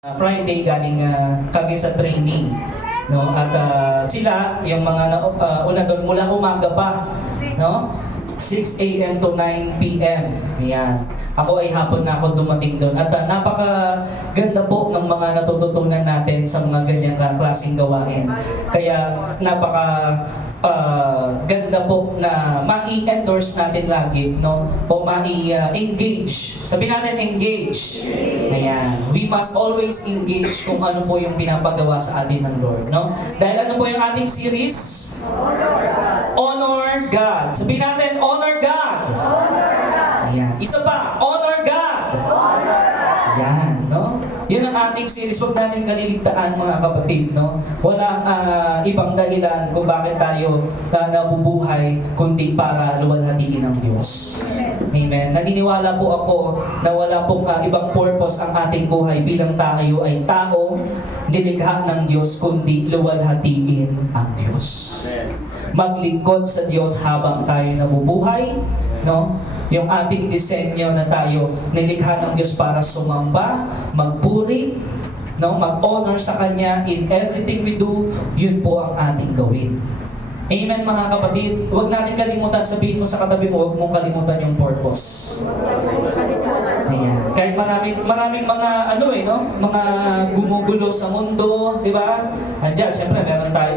Friday galing kami sa training, no? At sila yung mga una doon mula umaga pa, no? 6 a.m. to 9 p.m. Ayan. Ako ay hapon na ako dumating doon. At napakaganda po ng mga natututunan natin sa mga ganyang klaseng gawain. Kaya ganda po na ma-endorse natin lagi, no? O ma-engage. Sabihin natin engage. Ayan. We must always engage kung ano po yung pinapagawa sa atin ng Lord, no? Dahil ano po yung ating series? Honor God. Sabihin natin, honor God. Honor God. Ayan. Isa pa, honor God. Honor God. Ayan, no? Yun ang ating series. Huwag natin kaliligtaan, mga kapatid, no? Walang ibang dahilan kung bakit tayo nabubuhay kundi para luwalhatiin ng Diyos. Amen. Naniniwala po ako na wala pong ibang purpose ang ating buhay bilang tayo ay tao nilikha ng Diyos kundi luwalhatiin ang Diyos. Maglingkod sa Diyos habang tayo nabubuhay, no? Yung ating disenyo na tayo nilikha ng Diyos para sumamba, magpuri, no? Mag-honor sa Kanya in everything we do, yun po ang ating gawin. Amen, mga kapatid. Huwag natin kalimutan, sabihin mo sa katabi mo, huwag mong kalimutan yung purpose. Ayan. Kahit maraming mga mga gumugulo sa mundo, di ba? Andiyan, siyempre,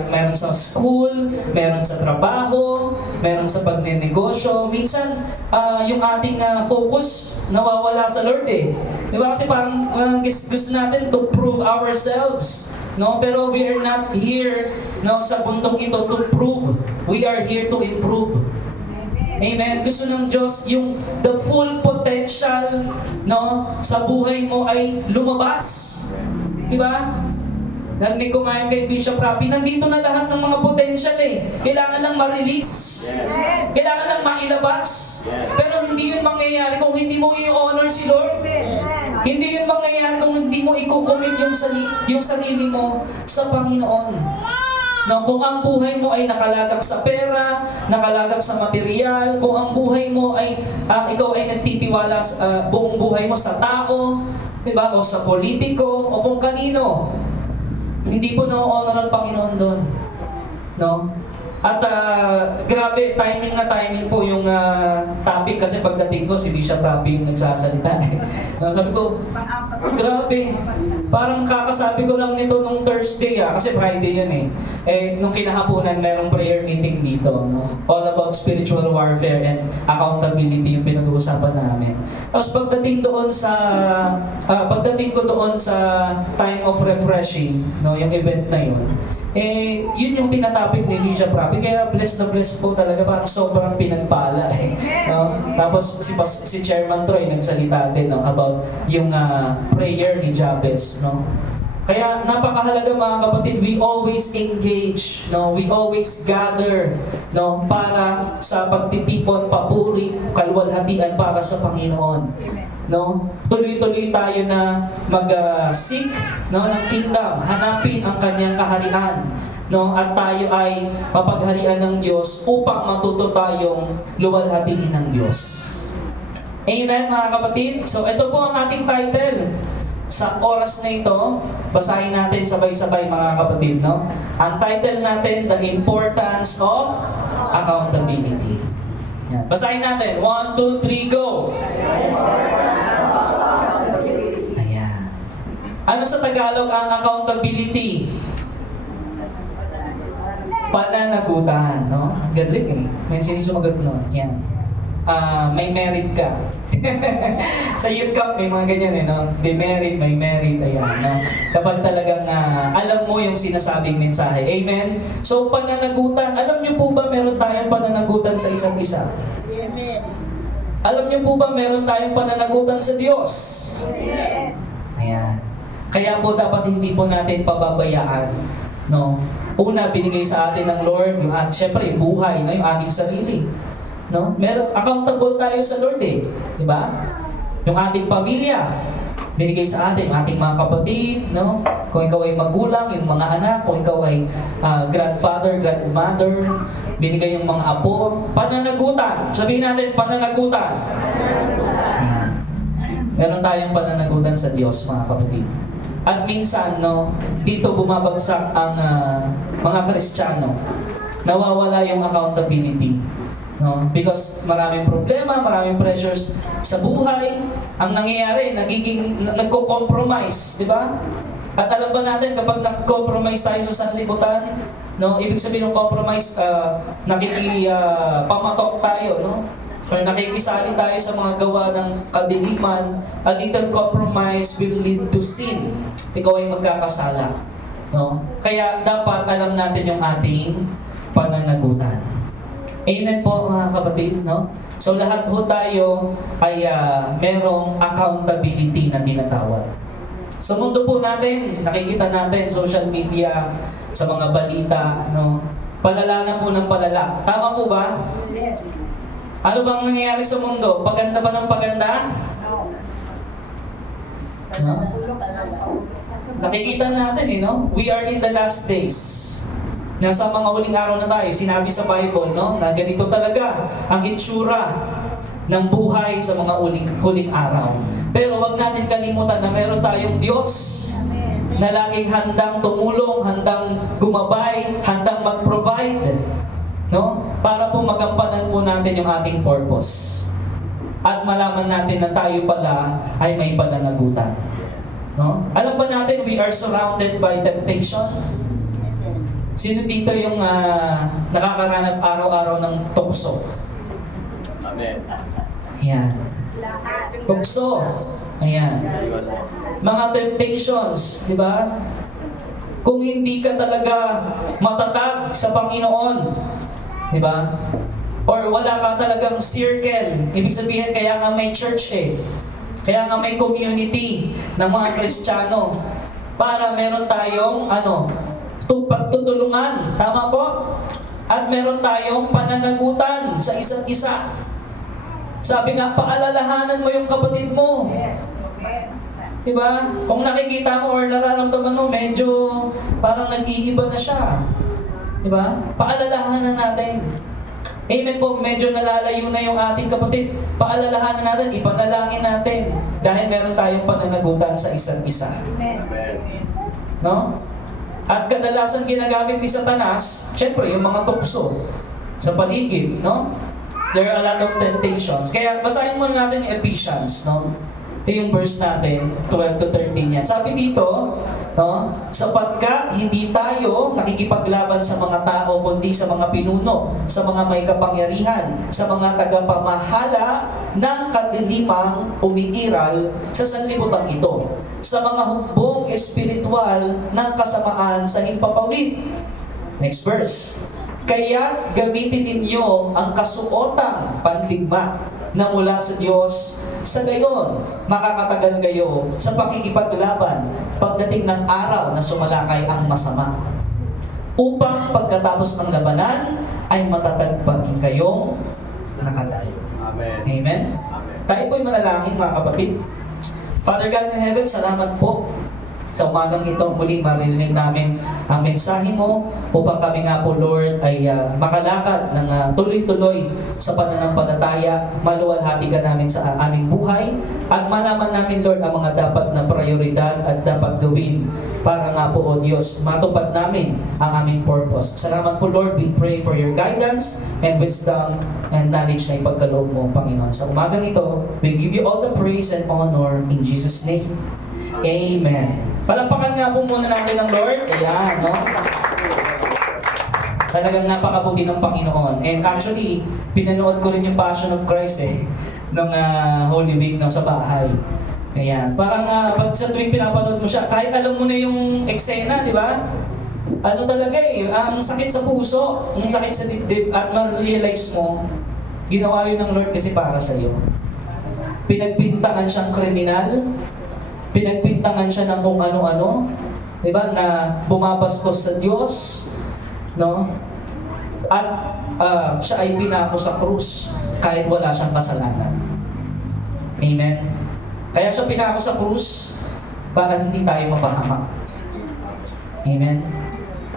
meron sa school, meron sa trabaho, meron sa pagnenegosyo. Minsan, yung ating focus nawawala sa Lord eh. Di ba? Kasi parang gusto natin to prove ourselves. No, pero we are not here, no, sa puntong ito to prove. We are here to improve. Amen. Gusto ng Diyos yung the full potential, no, sa buhay mo ay lumabas. Di ba? Narinig ko ngayon kay Bishop Rafi, nandito na lahat ng mga potential eh. Kailangan lang ma-release. Kailangan lang mailabas. Pero hindi yun mangyayari kung hindi mo i-honor si Lord. Hindi yun mangyayari kung hindi mo i-commit yung sarili mo sa Panginoon. No, kung ang buhay mo ay nakalagak sa pera, nakalagak sa material, kung ang buhay mo ay ikaw ay nagtitiwala buong buhay mo sa tao, 'di ba? O sa politiko o kung kanino, hindi po na-honor ang Panginoon doon. No? At grabe, timing po yung topic kasi pagdating ko, si Bishop Rafi yung nagsasalita. Sabi ko, grabe, parang kakasabi ko lang nito nung Thursday kasi Friday yan nung kinahaponan, merong prayer meeting dito. No? All about spiritual warfare and accountability yung pinag-uusapan namin. Tapos pagdating ko doon sa time of refreshing, no, yung event na yun, yun yung tinatapik ni Bishop Rafi. Kaya blessed na blessed po talaga, parang sobrang pinagpala no? Tapos si Chairman Troy nagsalita din, no, about yung prayer ni Jabez, no? Kaya napakahalaga, mga kapatid, we always engage, no? We always gather, no, para sa pagtitipon, papuri, kalwalhatian para sa Panginoon. No? Tuloy-tuloy tayo na mag-seek, no, ng kingdom, hanapin ang kanyang kaharian, no, at tayo ay mapagharian ng Diyos upang matuto tayong luwalhatiin ng Diyos. Amen, mga kapatid. So ito po ang ating title. Sa oras na ito, basahin natin sabay-sabay, mga kapatid, no? Ang title natin, The Importance of Accountability. Yan. Basahin natin. 1, 2, 3, go! Ayan. Ano sa Tagalog ang accountability? Pananagutan, no? Galing May sinusumagot no? Yan. May merit ka. Sa youth camp, may mga ganyan no? Demerit, may merit, ayan, no? Kapag talagang alam mo yung sinasabing mensahe. Amen? So, pananagutan. Alam niyo po ba meron tayong pananagutan sa isa't isa? Amen. Alam niyo po ba meron tayong pananagutan sa Diyos? Amen. Ayan. Kaya po dapat hindi po natin pababayaan, no? Una, binigay sa atin ng Lord yung syempre yung buhay, no? Yung ating sarili. No? Accountable tayo sa Lord di ba? Yung ating pamilya, binigay sa atin, yung ating mga kapatid, no? Kung ikaw ay magulang, yung mga anak, kung ikaw ay grandfather, grandmother, binigay yung mga apo, pananagutan. Sabihin natin, pananagutan. Meron tayong pananagutan sa Diyos, mga kapatid. At minsan, no, dito bumabagsak ang mga Kristiyano. Nawawala yung accountability. No? Because maraming problema, maraming pressures sa buhay. Ang nangyayari, nagko-compromise, di ba? At alam ba natin, kapag nag-compromise tayo sa sanlibutan, no, ibig sabihin ng compromise, pamatok tayo, no? Or nakikisali tayo sa mga gawa ng kadiliman, a little compromise will lead to sin. Ikaw ay magkakasala. No? Kaya dapat alam natin yung ating pananagutan. Amen po mga kapatid. No? So lahat po tayo ay merong accountability na tinatawag. Sa mundo po natin, nakikita natin social media, sa mga balita, no? Palala na po ng palala. Tama po ba? Yes. Ano bang nangyayari sa mundo? Paganda ba ng paganda? No? Nakikita natin no? We are in the last days. Nasa mga huling araw na tayo, sinabi sa Bible, no? Na ganito talaga ang itsura ng buhay sa mga huling araw. Pero wag natin kalimutan na meron tayong Diyos na laging handang tumulong, handang gumabay, handang mag-provide, no? Para po magampanan po natin yung ating purpose. At malaman natin na tayo pala ay may pananagutan. No? Alam ba natin we are surrounded by temptation? Sino dito yung nakakaranas araw-araw ng tukso? Amen. Ayan. Tukso. Ayan. Mga temptations, di ba? Kung hindi ka talaga matatag sa Panginoon, di ba? Or wala ka talagang circle, ibig sabihin kaya nga may church Kaya nga may community ng mga Kristiyano para meron tayong pagtutulungan, tama po? At meron tayong pananagutan sa isa't isa. Sabi nga, paalalahanan mo yung kapatid mo. Yes. Diba? Kung nakikita mo or nararamdaman mo, medyo parang nag-iiba na siya. Diba? Paalalahanan natin. Amen po, medyo nalalayo na yung ating kapatid. Paalalahanan natin, ipanalangin natin. Dahil meron tayong pananagutan sa isa't isa. Amen. No? At kadalasan ginagamit ni Satanas, syempre, yung mga tukso sa paligid, no? There are a lot of temptations. Kaya basahin muna natin yung Ephesians, no? Ito yung verse natin, 12 to 13 yan. Sabi dito, no? Sapagkat hindi tayo nakikipaglaban sa mga tao, kundi sa mga pinuno, sa mga may kapangyarihan, sa mga tagapamahala ng kadilimang umiiral sa sanlibutan ito, sa mga hukbong espiritual ng kasamaan sa himpapawid. Next verse. Kaya gamitin ninyo ang kasuotang pandigma na mula sa Diyos, sa gayon makakatagal kayo sa pakikipaglaban pagdating ng araw na sumalakay ang masama. Upang pagkatapos ng labanan ay matatag pa rin kayong nakadayo. Amen. Amen? Amen. Tayo po'y manalangin mga kapatid. Father God in heaven, salamat po sa umagang ito, muli maririnig namin ang mensahe mo upang kami nga po, Lord, ay makalakad ng tuloy-tuloy sa pananampalataya, maluwalhati ka namin sa aming buhay, at malaman namin, Lord, ang mga dapat na prioridad at dapat gawin para nga po, O Diyos, matupad namin ang aming purpose. Salamat po, Lord. We pray for your guidance and wisdom and knowledge na ipagkaloob mo, Panginoon. Sa umagang ito, we give you all the praise and honor in Jesus' name. Amen. Palampakan nga po muna natin ng Lord. Ayan, no? Talagang napakabuti ng Panginoon. And actually, pinanood ko rin yung Passion of Christ nung Holy Week sa bahay. Ayan. Parang pag sa tuwing pinapanood mo siya, kahit alam mo na yung eksena, di ba? Ano talaga ang sakit sa puso, ang sakit sa dibdib, at ma-realize mo, ginawa yun ng Lord kasi para sa'yo. Pinagpintangan siyang kriminal, pinagpintangan siya ng kung ano-ano, di ba, na bumabastos sa Diyos, no? At siya ay pinako sa krus kahit wala siyang kasalanan. Amen? Kaya siya pinako sa krus para hindi tayo mapahamak. Amen?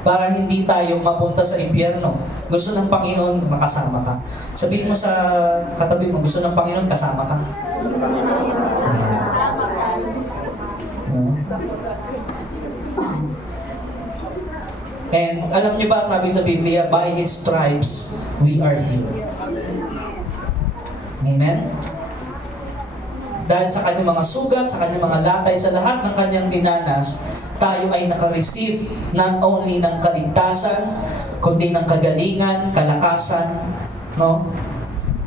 Para hindi tayo mapunta sa impyerno. Gusto ng Panginoon makasama ka. Sabihin mo sa katabi mo, gusto ng Panginoon kasama ka. And alam niyo ba, sabi sa Biblia, by His stripes, we are healed. Amen? Dahil sa kanyang mga sugat, sa kanyang mga latay, sa lahat ng kanyang dinanas, tayo ay nakareceive not only ng kaligtasan, kundi ng kagalingan, kalakasan, no?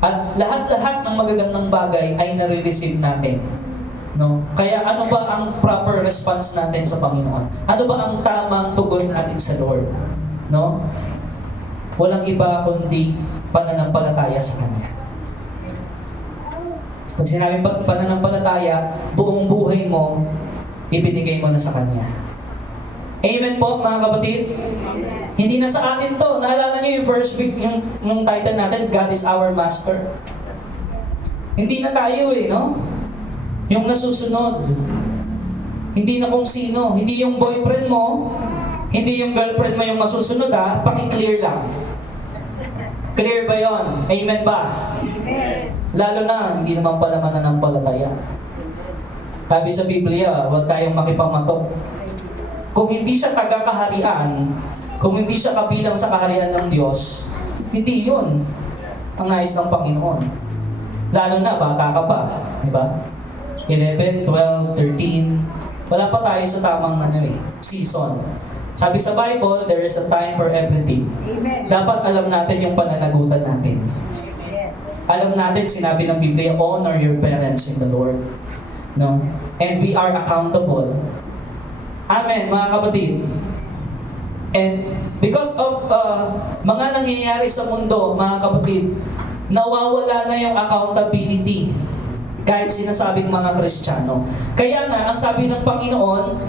At lahat-lahat ng magagandang bagay ay nare-receive natin. No? Kaya ano ba ang proper response natin sa Panginoon? Ano ba ang tamang tugon natin sa Lord? No? Walang iba kundi pananampalataya sa Kanya. Pag sinabing pananampalataya, buong buhay mo, ibinigay mo na sa Kanya. Amen po, mga kapatid? Hindi na sa atin to. Naalala niyo yung first week, yung title natin, God is our Master. Hindi na tayo no? Yung nasusunod. Hindi na kung sino. Hindi yung boyfriend mo, hindi yung girlfriend mo yung masusunod paki-clear lang. Clear ba yon? Amen ba? Amen. Lalo na, hindi naman pala mananampalataya. Sabi sa Biblia, huwag tayong makipamatok. Kung hindi siya taga-kaharian, kung hindi siya kabilang sa kaharian ng Diyos, hindi yun ang nais ng Panginoon. Lalo na, bata ka pa. Di ba? 11, 12, 13. Wala pa tayo sa tamang season. Sabi sa Bible, there is a time for everything. Amen. Dapat alam natin yung pananagutan natin. Yes. Alam natin, sinabi ng Biblia, honor your parents in the Lord. No? And we are accountable. Amen, mga kapatid. And because of mga nangyayari sa mundo, mga kapatid, nawawala na yung accountability kahit sinasabing mga Kristiyano. Kaya nga, ang sabi ng Panginoon,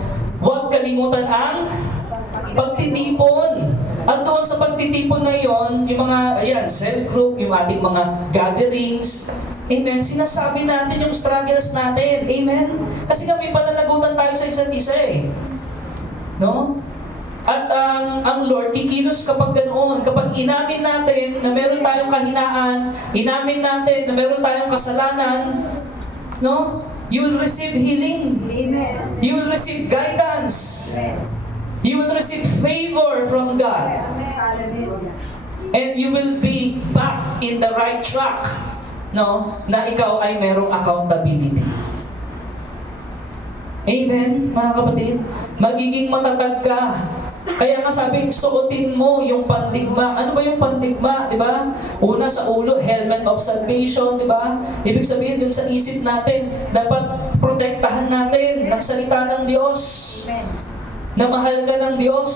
huwag kalimutan ang pagtitipon. At doon sa pagtitipon na yon, yung mga cell group, yung ating mga gatherings, amen, sinasabi natin yung struggles natin, amen? Kasi nga may pananagutan tayo sa isa't isa no? At ang Lord, kikilos kapag ganoon, kapag inamin natin na meron tayong kahinaan, inamin natin na meron tayong kasalanan, no? You will receive healing. Amen. You will receive guidance. Amen. You will receive favor from God. Yes. Hallelujah. And you will be back in the right track, no? Na ikaw ay merong accountability. Amen, mga kapatid. Magiging matatag ka. Kaya nga sabi, suotin mo yung pandigma. Ano ba yung pandigma, di ba? Una sa ulo, helmet of salvation, di ba? Ibig sabihin, yung sa isip natin, dapat protektahan natin ng salita ng Diyos. Amen. Na mahal ka ng Diyos.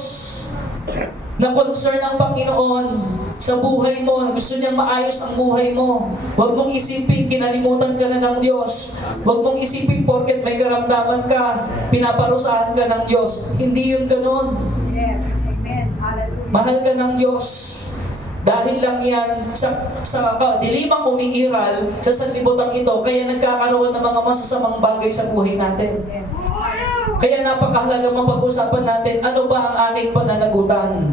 Na concern ng Panginoon sa buhay mo, na gusto niyang maayos ang buhay mo. Huwag mong isipin, kinalimutan ka na ng Diyos. Huwag mong isipin, porket may karamdaman ka, pinaparusahan ka ng Diyos. Hindi yun ganun. Yes. Amen. Hallelujah. Mahal ka ng Diyos. Dahil lang yan, sa dilimang umiiral sa sanlibutan ito, kaya nagkakaroon ng mga masasamang bagay sa buhay natin. Yes. Kaya napakahalaga mapag-usapan natin, ano ba ang aking pananagutan?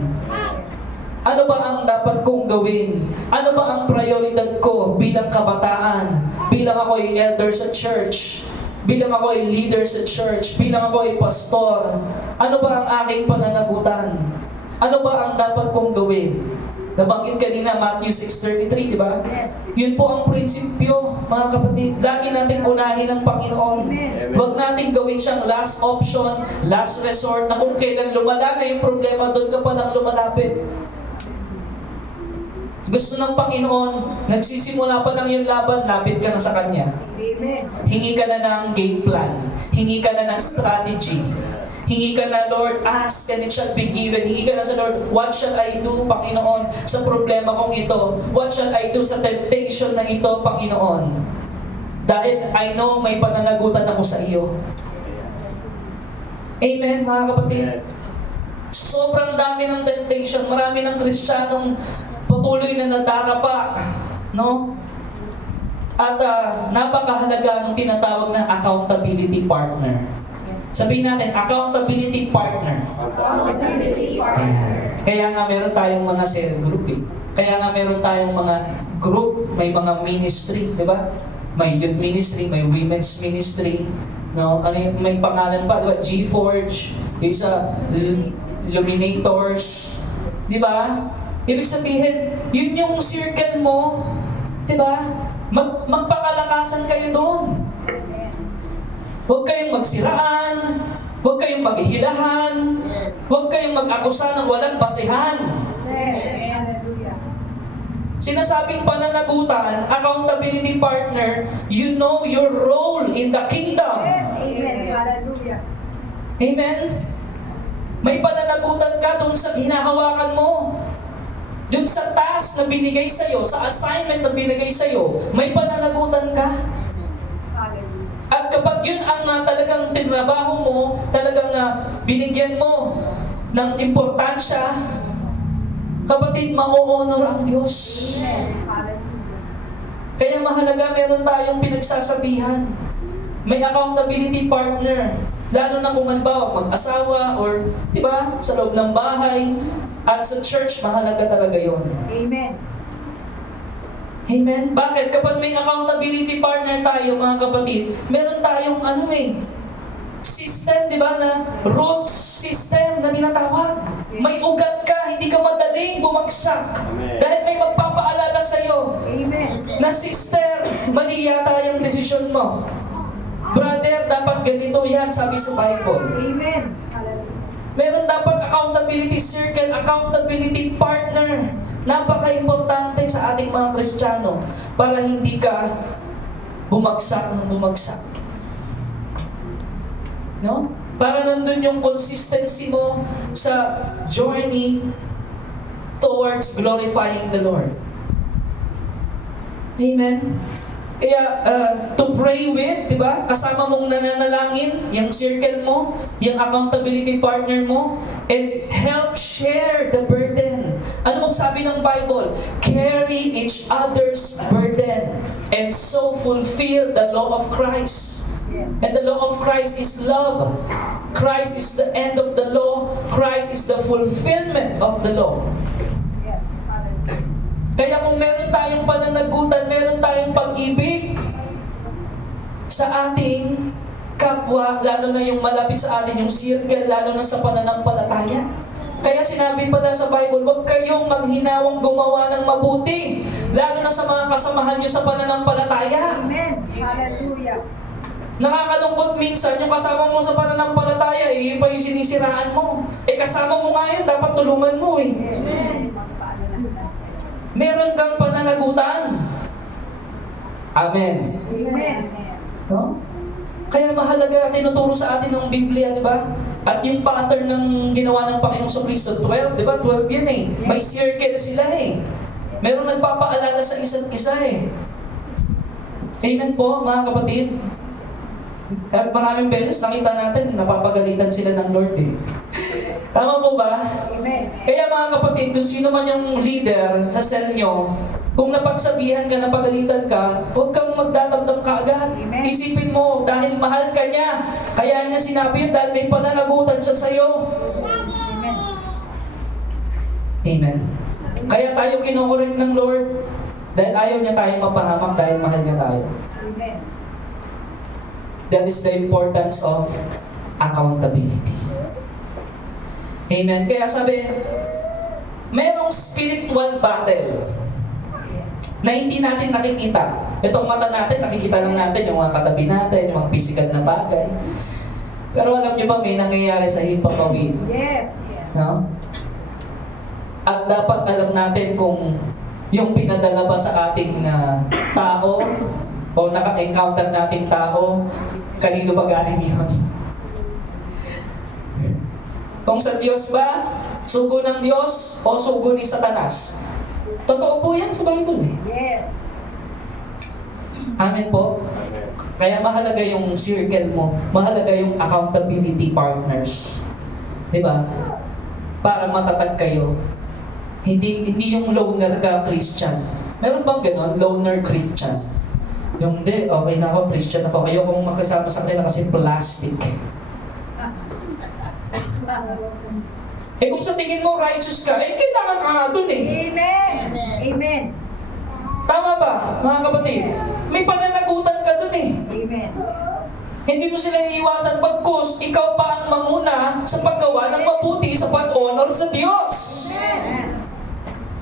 Ano ba ang dapat kong gawin? Ano ba ang prioridad ko bilang kabataan? Bilang ako ay elder sa church? Bilang ako ay leader sa church? Bilang ako ay pastor? Ano ba ang aking pananagutan? Ano ba ang dapat kong gawin? Nabanggit kanina, Matthew 6:33, di ba? Yes. Yun po ang prinsipyo, mga kapatid. Lagi natin unahin ang Panginoon. Amen. Huwag natin gawin siyang last option, last resort, na kung kailan lumala na yung problema, doon ka palang lumalapit. Gusto ng Panginoon, nagsisimula pa lang yung laban, lapit ka na sa Kanya. Amen. Hingi ka na ng game plan. Hingi ka na ng strategy. Hingi ka na, Lord, ask and it shall be given. Hingi ka na sa Lord, what shall I do, Panginoon, sa problema kong ito? What shall I do sa temptation na ito, Panginoon? Dahil I know may pananagutan ako sa iyo. Amen, mga kapatid. Sobrang dami ng temptation. Marami ng Kristiyanong patuloy na nadarapa, no? At napakahalaga ng tinatawag na accountability partner. Sabihin natin, accountability partner. Accountability partner. Ayan. Kaya nga meron tayong mga cell group Kaya nga meron tayong mga group, may mga ministry, di ba? May youth ministry, may women's ministry, No? Ano yung, may pangalan pa, di ba? G-Forge, yung isa, Luminators, di ba? Ibig sabihin, yun yung circle mo, di ba? Magpakalakasan kayo doon. Huwag kayong magsiraan, huwag kayong maghihilahan, huwag kayong mag-akusa ng walang basihan. Yes. Hallelujah. Sinasabing pananagutan, accountability partner, you know your role in the kingdom. Amen. Hallelujah. Amen? May pananagutan ka doon sa hinahawakan mo. Doon sa task na binigay sa'yo, sa assignment na binigay sa'yo, may pananagutan ka. Hallelujah. At kapag yun ang talagang tinrabaho mo, talagang binigyan mo ng importansya, kapatid, ma-honor ang Diyos. Amen. Hallelujah. Kaya mahalaga, meron tayong pinagsasabihan. May accountability partner. Lalo na kung halimbawa mag-asawa or, di ba, sa loob ng bahay at sa church, mahalaga talaga yon. Amen. Amen? Bakit? Kapag may accountability partner tayo, mga kapatid, meron tayong system, di ba, na root system na tinatawag. May ugat ka, hindi ka madaling bumagsak. Amen. Dahil may magpapaalala sa'yo Amen. na, sister, mali yata yung desisyon mo. Brother, dapat ganito yan, sabi sa Bible. Amen. Hallelujah. Meron dapat accountability circle, accountability partner. Napaka-importante sa ating mga Kristiyano para hindi ka bumagsak ng bumagsak. No? Para nandun yung consistency mo sa journey towards glorifying the Lord. Amen? Kaya, to pray with, di ba? Kasama mong nananalangin, yung circle mo, yung accountability partner mo, and help share the burden. Ano mong sabi ng Bible? Carry each other's burden and so fulfill the law of Christ. Yes. And the law of Christ is love. Christ is the end of the law. Christ is the fulfillment of the law. Yes. Hallelujah. Kaya kung meron tayong pananagutan, meron tayong pag-ibig sa ating kapwa, lalo na yung malapit sa atin, yung circle, lalo na sa pananampalataya. Kaya sinabi pala sa Bible, huwag kayong maghinawang gumawa ng mabuti, lalo na sa mga kasamahan nyo sa pananampalataya. Amen. Hallelujah. Nakakalungkot minsan, yung kasama mo sa pananampalataya, yun pa yung sinisiraan mo. Kasama mo nga yun, dapat tulungan mo eh. Amen. Meron kang pananagutan. Amen. Amen. No? Kaya mahalaga, tinuturo sa atin ng Biblia, di ba? At yung pattern ng ginawa ng Panginoong Kristo, 12, di ba? 12 yan eh. May circle sila eh. Meron nagpapaalala sa isa't isa eh. Amen po, mga kapatid. At maraming beses nakita natin, napapagalitan sila ng Lord eh. Tama po ba? Amen. Kaya mga kapatid, kung sino man yung leader sa cell nyo, kung napagsabihan ka, napagalitan ka, huwag kang magdadamdam kaagad. Amen. Isipin mo, dahil mahal ka niya. Kaya niya sinabi yun, dahil may pananagutan siya sa'yo. Amen. Amen. Kaya tayo kinokorek ng Lord, dahil ayaw niya tayong mapahamak, dahil mahal niya tayo. Amen. That is the importance of accountability. Amen. Kaya sabi, merong spiritual battle na hindi natin nakikita. Itong mata natin, nakikita lang natin yung mga katabi natin, yung mga physical na bagay. Pero alam niyo ba, may nangyayari sa himpapawid. Yes. No? At dapat alam natin kung yung pinadala ba sa ating tao o naka-encounter nating tao, kanino ba galing yun? Kung sa Diyos ba, sugo ng Diyos o sugo ni Satanas? Totoo po yan sa Bible eh. Yes. Amen po. Amen. Kaya mahalaga yung circle mo, mahalaga yung accountability partners. Di ba? Para matatag kayo. Hindi yung loner ka Christian. Meron bang ganon? Loner Christian. Yung di, okay na ako, Christian ako. Ayokong makasama sa kanila kasi plastic. Kung sa tingin mo righteous ka, kailangan ka nga dun eh. Amen. Amen. Tama ba, mga kapatid? May pananagutan ka dun eh. Amen. Hindi Hindi mo sila iiwasan pagkus ikaw pa ang manguna sa paggawa ng mabuti sa pag-honor sa Diyos.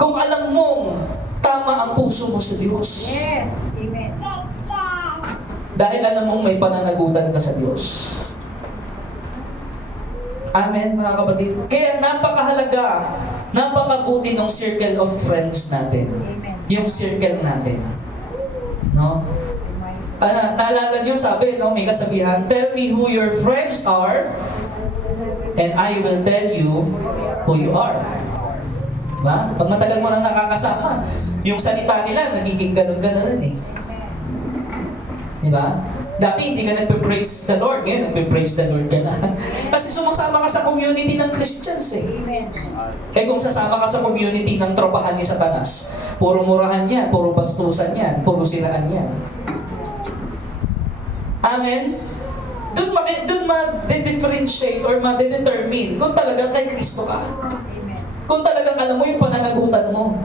Kung alam mong tama ang puso mo sa Diyos. Yes. Amen. Dahil alam mong may pananagutan ka sa Diyos. Amen, mga kapatid. Kaya napakahalaga, napakabuti ng circle of friends natin. Amen. Yung circle natin. No? Naalala nyo, sabi, no, may kasabihan, tell me who your friends are, and I will tell you who you are. Diba? Pag matagal mo na nakakasama, yung salita nila, nagiging ganun-ganun rin eh. Diba? Dati hindi ka nagpe-praise the Lord, ngayon nagpe-praise the Lord ka na. Kasi sumasama ka sa community ng Christians eh. Amen. Eh kung sasama ka sa community ng tropahan ni Satanas, puro murahan yan, puro bastusan yan, puro siraan yan. Amen? Doon ma-differentiate or ma-determine kung talagang kay Kristo ka. Amen. Kung talagang alam mo yung pananagutan mo.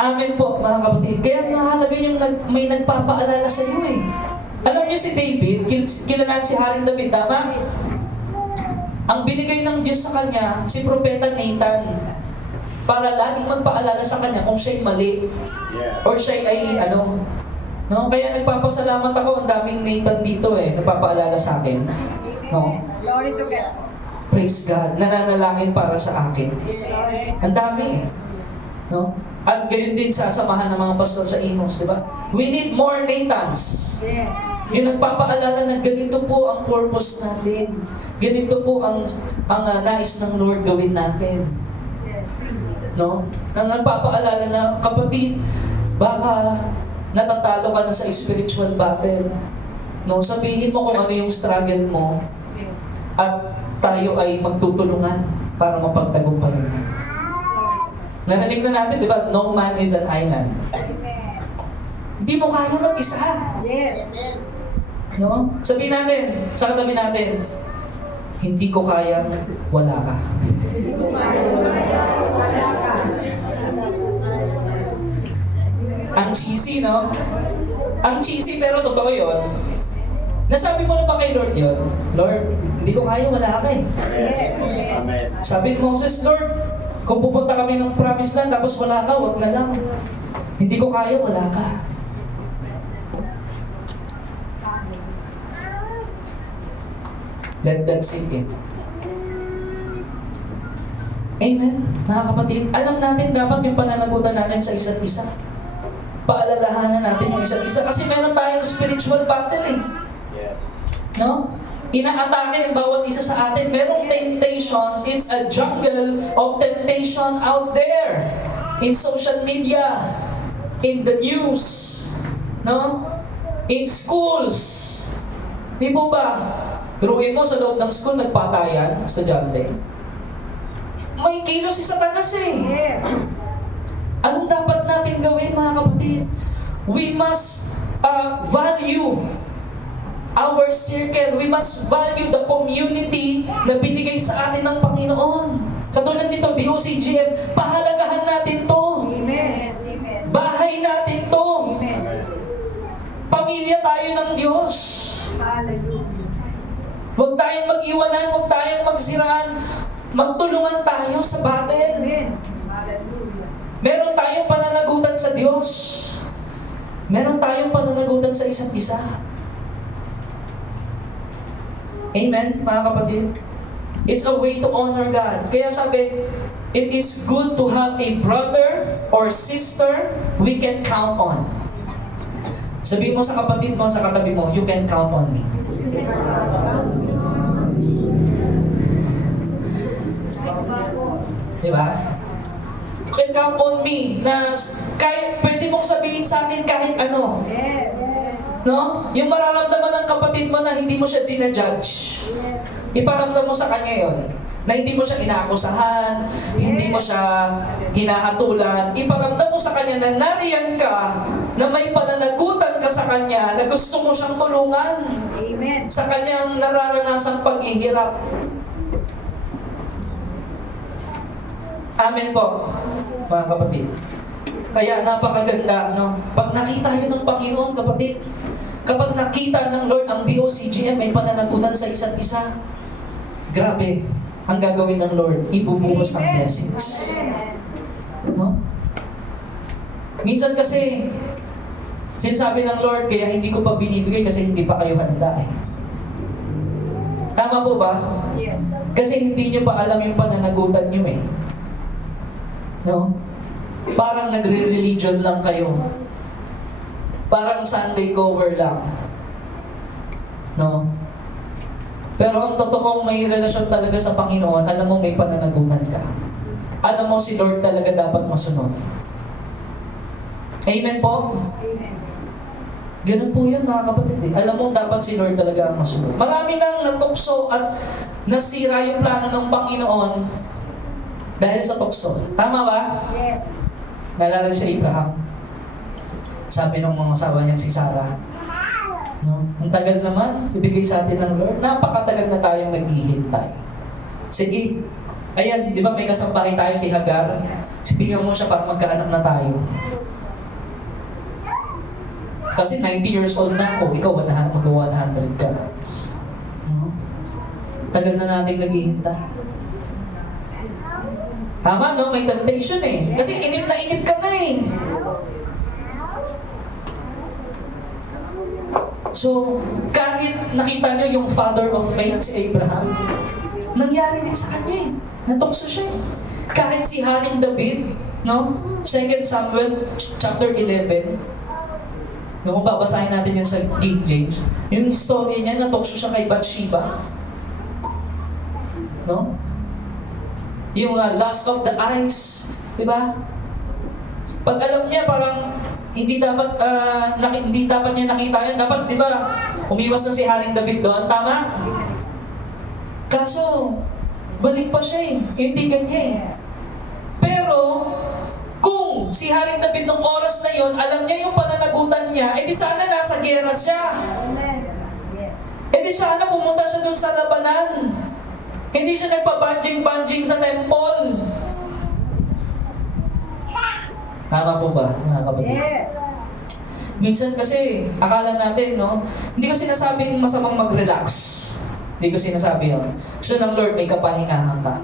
Amen po, mga kapatid. Kaya mahalaga yung may nagpapaalala sa iyo eh. Alam niyo si David, kilala si Haring David, tama? Ang binigay ng Diyos sa kanya, si Propeta Nathan, para laging magpaalala sa kanya kung siya'y mali Yeah. or siya'y ay ano. No? Kaya nagpapasalamat ako, ang daming Nathan dito eh, nagpapaalala sa akin. No? Glory to God. Praise God, nananalangin para sa akin. Ang dami eh. No? At gayon din sa samahan ng mga pastor sa Imos, di ba? We need more Nathans. Yes. Yung nagpapaalala na ganito po ang purpose natin. Ganito po ang nais ng Lord gawin natin. Yes. No? Ang nagpapaalala na, kapatid, baka natatalo ka na sa spiritual battle. No? Sabihin mo kung ano yung struggle mo Yes. at tayo ay magtutulungan para mapagtagumpayan yan. Narinig na natin, di ba? No man is an island. Amen. Hindi mo kaya mag-isa. Yes. No? Sabihin natin, sa katabi natin, hindi ko kaya, wala ka. Ang cheesy, no? Ang cheesy, pero totoo yun. Nasabi mo na ba kay Lord yun? Lord, hindi ko kaya, wala ka eh. Yes. Amen. Sabi ni Moses, Lord, kung pupunta kami ng promised land, tapos wala ka, wag na lang. Hindi ko kaya, wala ka. Let that sink in. Amen, mga kapatid. Alam natin dapat yung pananagutan natin sa isa't isa. Paalalahanan natin yung isa't isa. Kasi meron tayong spiritual battle eh. Yeah. No? Inaatake ang bawat isa sa atin. Merong temptations. It's a jungle of temptation out there. In social media. In the news. No? In schools. Di po ba? Biruin mo sa loob ng school, nagpatayan, estudyante. May kilos si Satanas eh. Yes. Anong dapat natin gawin, mga kapatid? We must value our circle. We must value the community na binigay sa atin ng Panginoon. Katulad nito, DOCGM, pahalagahan natin to. Amen. Amen. Bahay natin to. Amen. Pamilya tayo ng Diyos. Hallelujah. Huwag tayong mag-iwanan, huwag tayong magsiraan. Magtulungan tayo sa battle. Amen. Hallelujah. Meron tayong pananagutan sa Diyos. Meron tayong pananagutan sa isa't isa. Amen, mga kapatid? It's a way to honor God. Kaya sabi, it is good to have a brother or sister we can count on. Sabihin mo sa kapatid mo, sa katabi mo, you can count on me. Diba? You can count on me na kahit, pwede mong sabihin sa akin kahit ano. Yes. No? Yung mararamdaman ng kapatid mo na hindi mo siya ginajudge. Iparamdam mo sa kanya yon na hindi mo siya inaakusahan, hindi mo siya hinahatulan. Iparamdam mo sa kanya na nariyan ka, na may pananagutan ka sa kanya, na gusto mo siyang tulungan Amen. sa kanyang nararanasang paghihirap. Amen po, mga kapatid. Kaya napakaganda, no? Pag nakita yun ng Panginoon, kapatid, Kapag nakita ng Lord ang DOCGM, may pananagutan sa isa't isa. Grabe, ang gagawin ng Lord, ibubuhos ang blessings. Amen. No? Minsan kasi, sinasabi ng Lord, kaya hindi ko pa binibigay kasi hindi pa kayo handa eh. Tama po ba? Yes. Kasi hindi nyo pa alam yung pananagutan nyo eh. No? Parang nagre-religion lang kayo. Parang Sunday goer lang. No? Pero ang totoong may relasyon talaga sa Panginoon, alam mo may pananagutan ka. Alam mo si Lord talaga dapat masunod. Amen po? Amen. Ganun po yun mga kapatid eh. Alam mo dapat si Lord talaga ang masunod. Marami nang natukso at nasira yung plano ng Panginoon dahil sa tukso. Tama ba? Yes. Naalala niyo si Abraham? Sabi ng mga asawa niyang si Sarah. No? Ang tagal naman, ibigay sa atin ng Lord. Napakatagal na tayong naghihintay. Sige. Ayan, di ba may kasambahay tayo si Hagar? Sibingan mo siya para magkaanak na tayo. Kasi 90 years old na ako, ikaw mag-100 ka. No? Tagal na natin naghihintay. Tama, no? May temptation eh. Kasi inip ka na eh. So, kahit nakita niyo yung father of faith, si Abraham, nangyari din sa kanya eh. Natukso siya eh. Kahit si Haring David, no? 2 Samuel chapter 11, no, kung babasahin natin yan sa King James, yung story niya, natukso siya kay Bathsheba. No? Yung lust of the eyes, di ba? Pag alam niya, parang hindi dapat hindi dapat niya nakita yun. Dapat, di ba, umiwas na si Haring David doon. Tama? Kaso, balik pa siya eh. Hindi niya eh. Pero, kung si Haring David nung oras na yon, alam niya yung pananagutan niya, edi sana nasa gera siya. Amen. Yes. Edi sana pumunta siya dun sa labanan. Hindi siya nagpa-banjing-banjing sa temple. Tama po ba, mga kapatid? Yes. Minsan kasi, akala natin, no? Hindi ko sinasabing masamang mag-relax. Hindi ko sinasabi yun. Gusto ng Lord, may kapahingahan ka.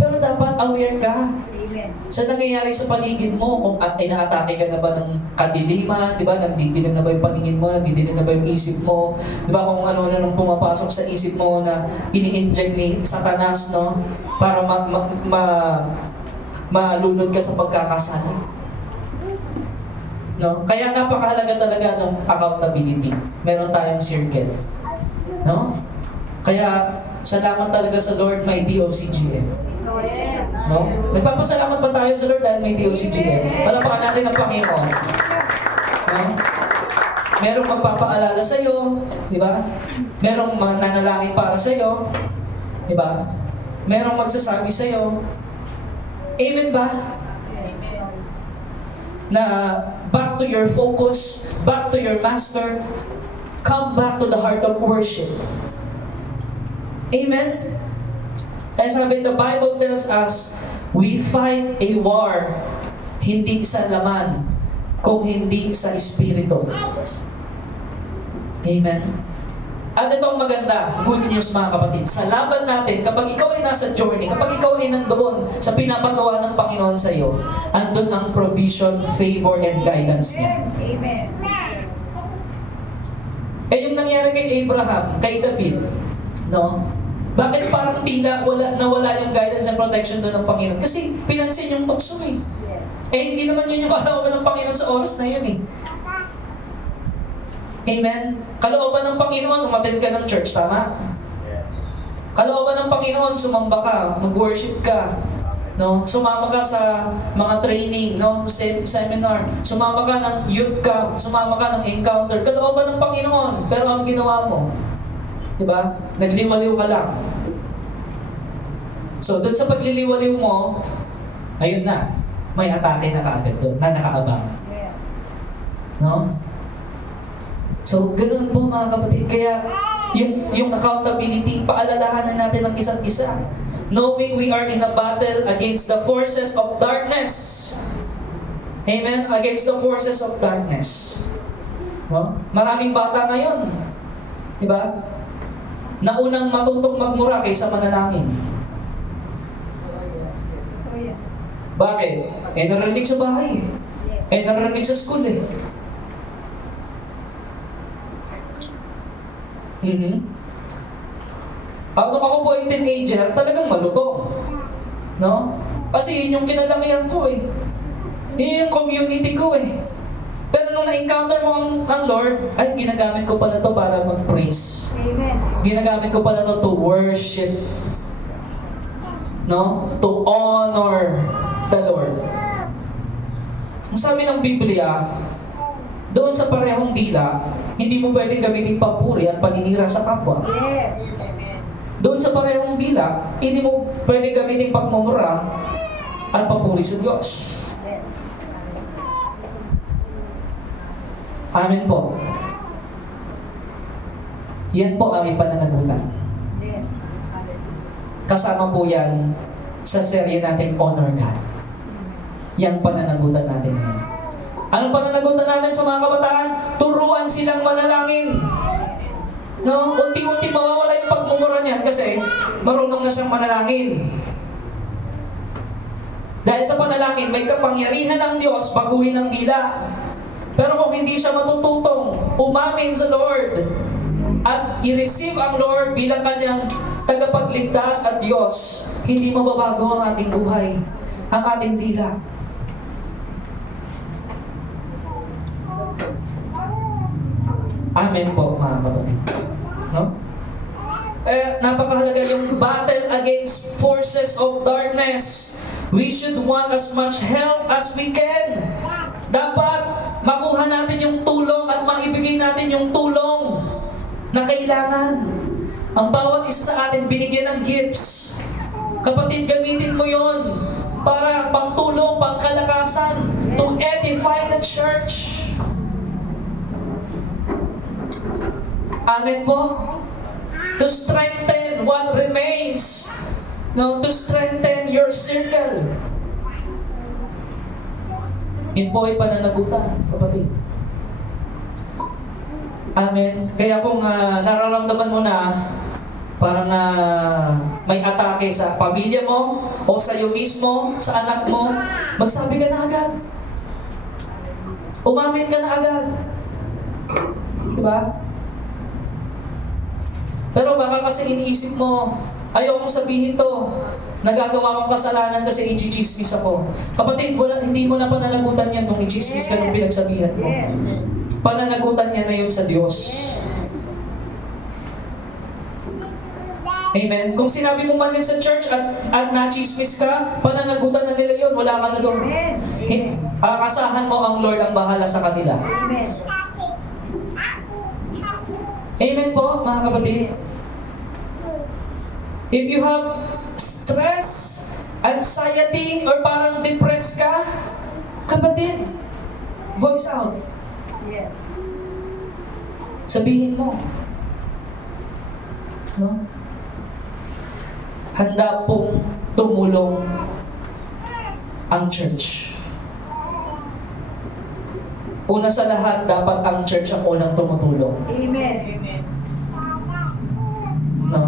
Pero dapat aware ka Amen. sa nangyayari sa paligid mo. Kung inaatake ka na ba ng kadiliman, di ba? Nagdidilim na ba yung paningin mo? Nagdidilim na ba yung isip mo? Di ba kung ano nang pumapasok sa isip mo na ini-inject ni Satanas, no? Para malunod ka sa pagkakasala. No? Kaya napakahalaga talaga ng accountability. Meron tayong circle. No? Kaya salamat talaga sa Lord, may DOCGM. No? Nagpapasalamat ba tayo sa Lord dahil may DOCGM? Palapakan natin ang Panginoon. No? Merong magpapaalala sa iyo, di ba? Merong mananalangin para sa iyo, di ba? Merong magsasabi sa iyo. Amen ba? Na back to your focus, back to your master, come back to the heart of worship. Amen? Kaya sabi, the Bible tells us, we fight a war, hindi sa laman, kung hindi sa espiritu. Amen? At ito ang maganda, good news mga kapatid. Sa laban natin, kapag ikaw ay nasa journey, kapag ikaw ay nandoon sa pinapagawa ng Panginoon sa iyo, andun ang provision, favor, and guidance niya. Amen. Eh yung nangyari kay Abraham, kay David, no? Bakit parang tila nawala yung guidance and protection doon ng Panginoon? Kasi pinansin yung tukso eh. Yes. Eh hindi naman yun yung kalooban ng Panginoon sa oras na yun eh. Amen? Kalooban ng Panginoon, umattend ka ng church, tama? Yes. Kalooban ng Panginoon, sumamba ka, mag-worship ka, no? Sumama ka sa mga training, no? Seminar. Sumama ka ng youth camp, sumama ka ng encounter. Kalooban ng Panginoon, pero ano ginawa mo? 'Di ba? Nagliwaliw ka lang. So, doon sa pagliliwaliw mo, ayun na, may atake na kaagad doon, na nakaabang. Yes. No? So, ganoon po mga kapatid. Kaya, yung accountability, paalalahanan natin ng isa't isa. Knowing we are in a battle against the forces of darkness. Amen? Against the forces of darkness. No? Maraming bata ngayon, di ba? Na unang matutong magmura kaysa manalangin. Oh, yeah. Bakit? Narinig sa bahay. Yes. Narinig sa school eh. Nung ako po ay teenager, talagang malutong. No? Kasi yun yung kinalakihan ko eh. Yun yung community ko eh. Pero nung na-encounter mo ang Lord, ay ginagamit ko pala to para mag-praise. Amen. Ginagamit ko pala to worship. No? To honor the Lord. Ang sabi ng Biblia, doon sa parehong dila, hindi mo pwedeng gamitin papuri at paninira sa kapwa. Yes. Doon sa parehong dila, hindi mo pwedeng gamitin pagmumura at papuri sa Diyos. Yes. Amen po. Yan po ang ipananagutan. Yes. Kasama po yan sa serye nating Honor God. Yang pananagutan natin ngayon. Anong pananagutan natin sa mga kabataan? Turuan silang manalangin. No? Unti-unti mawawala yung pagmumura niyan kasi marunong na siyang manalangin. Dahil sa panalangin, may kapangyarihan ng Diyos baguhin ang dila. Pero kung hindi siya matututong umamin sa Lord at i-receive ang Lord bilang kanyang tagapagligtas at Diyos, hindi mababago ang ating buhay, ang ating dila. Amen po, mga kapatid. No? Napakahalaga yung battle against forces of darkness. We should want as much help as we can. Dapat makuha natin yung tulong at maibigay natin yung tulong na kailangan. Ang bawat isa sa atin binigyan ng gifts. Kapatid, gamitin mo yon para pangtulong, pangkalakasan, to edify the church. Amen po? To strengthen what remains. No, to strengthen your circle. Yun po ay pananagutan, kapatid. Amen. Kaya kung nararamdaman mo na parang may atake sa pamilya mo o sa iyo mismo, sa anak mo, magsabi ka na agad. Umamin ka na agad. Diba? Pero baka kasi iniisip mo, ayokong sabihin to, nagagawa kong kasalanan kasi i-chismis ako. Kapatid, hindi mo na pananagutan yan kung i-chismis ka nung pinagsabihan mo. Yes. Pananagutan niya na yun sa Diyos. Amen? Kung sinabi mo man yan sa church at na-chismis ka, pananagutan na nila yun, wala ka na doon. Amen. Asahan mo ang Lord ang bahala sa kanila. Amen. Amen po, mga kapatid. If you have stress, anxiety, or parang depressed ka, kapatid, voice out. Yes. Sabihin mo. No? Handa pong tumulong ang church. Una sa lahat, dapat ang church ang unang tumutulong. Amen. Amen. No?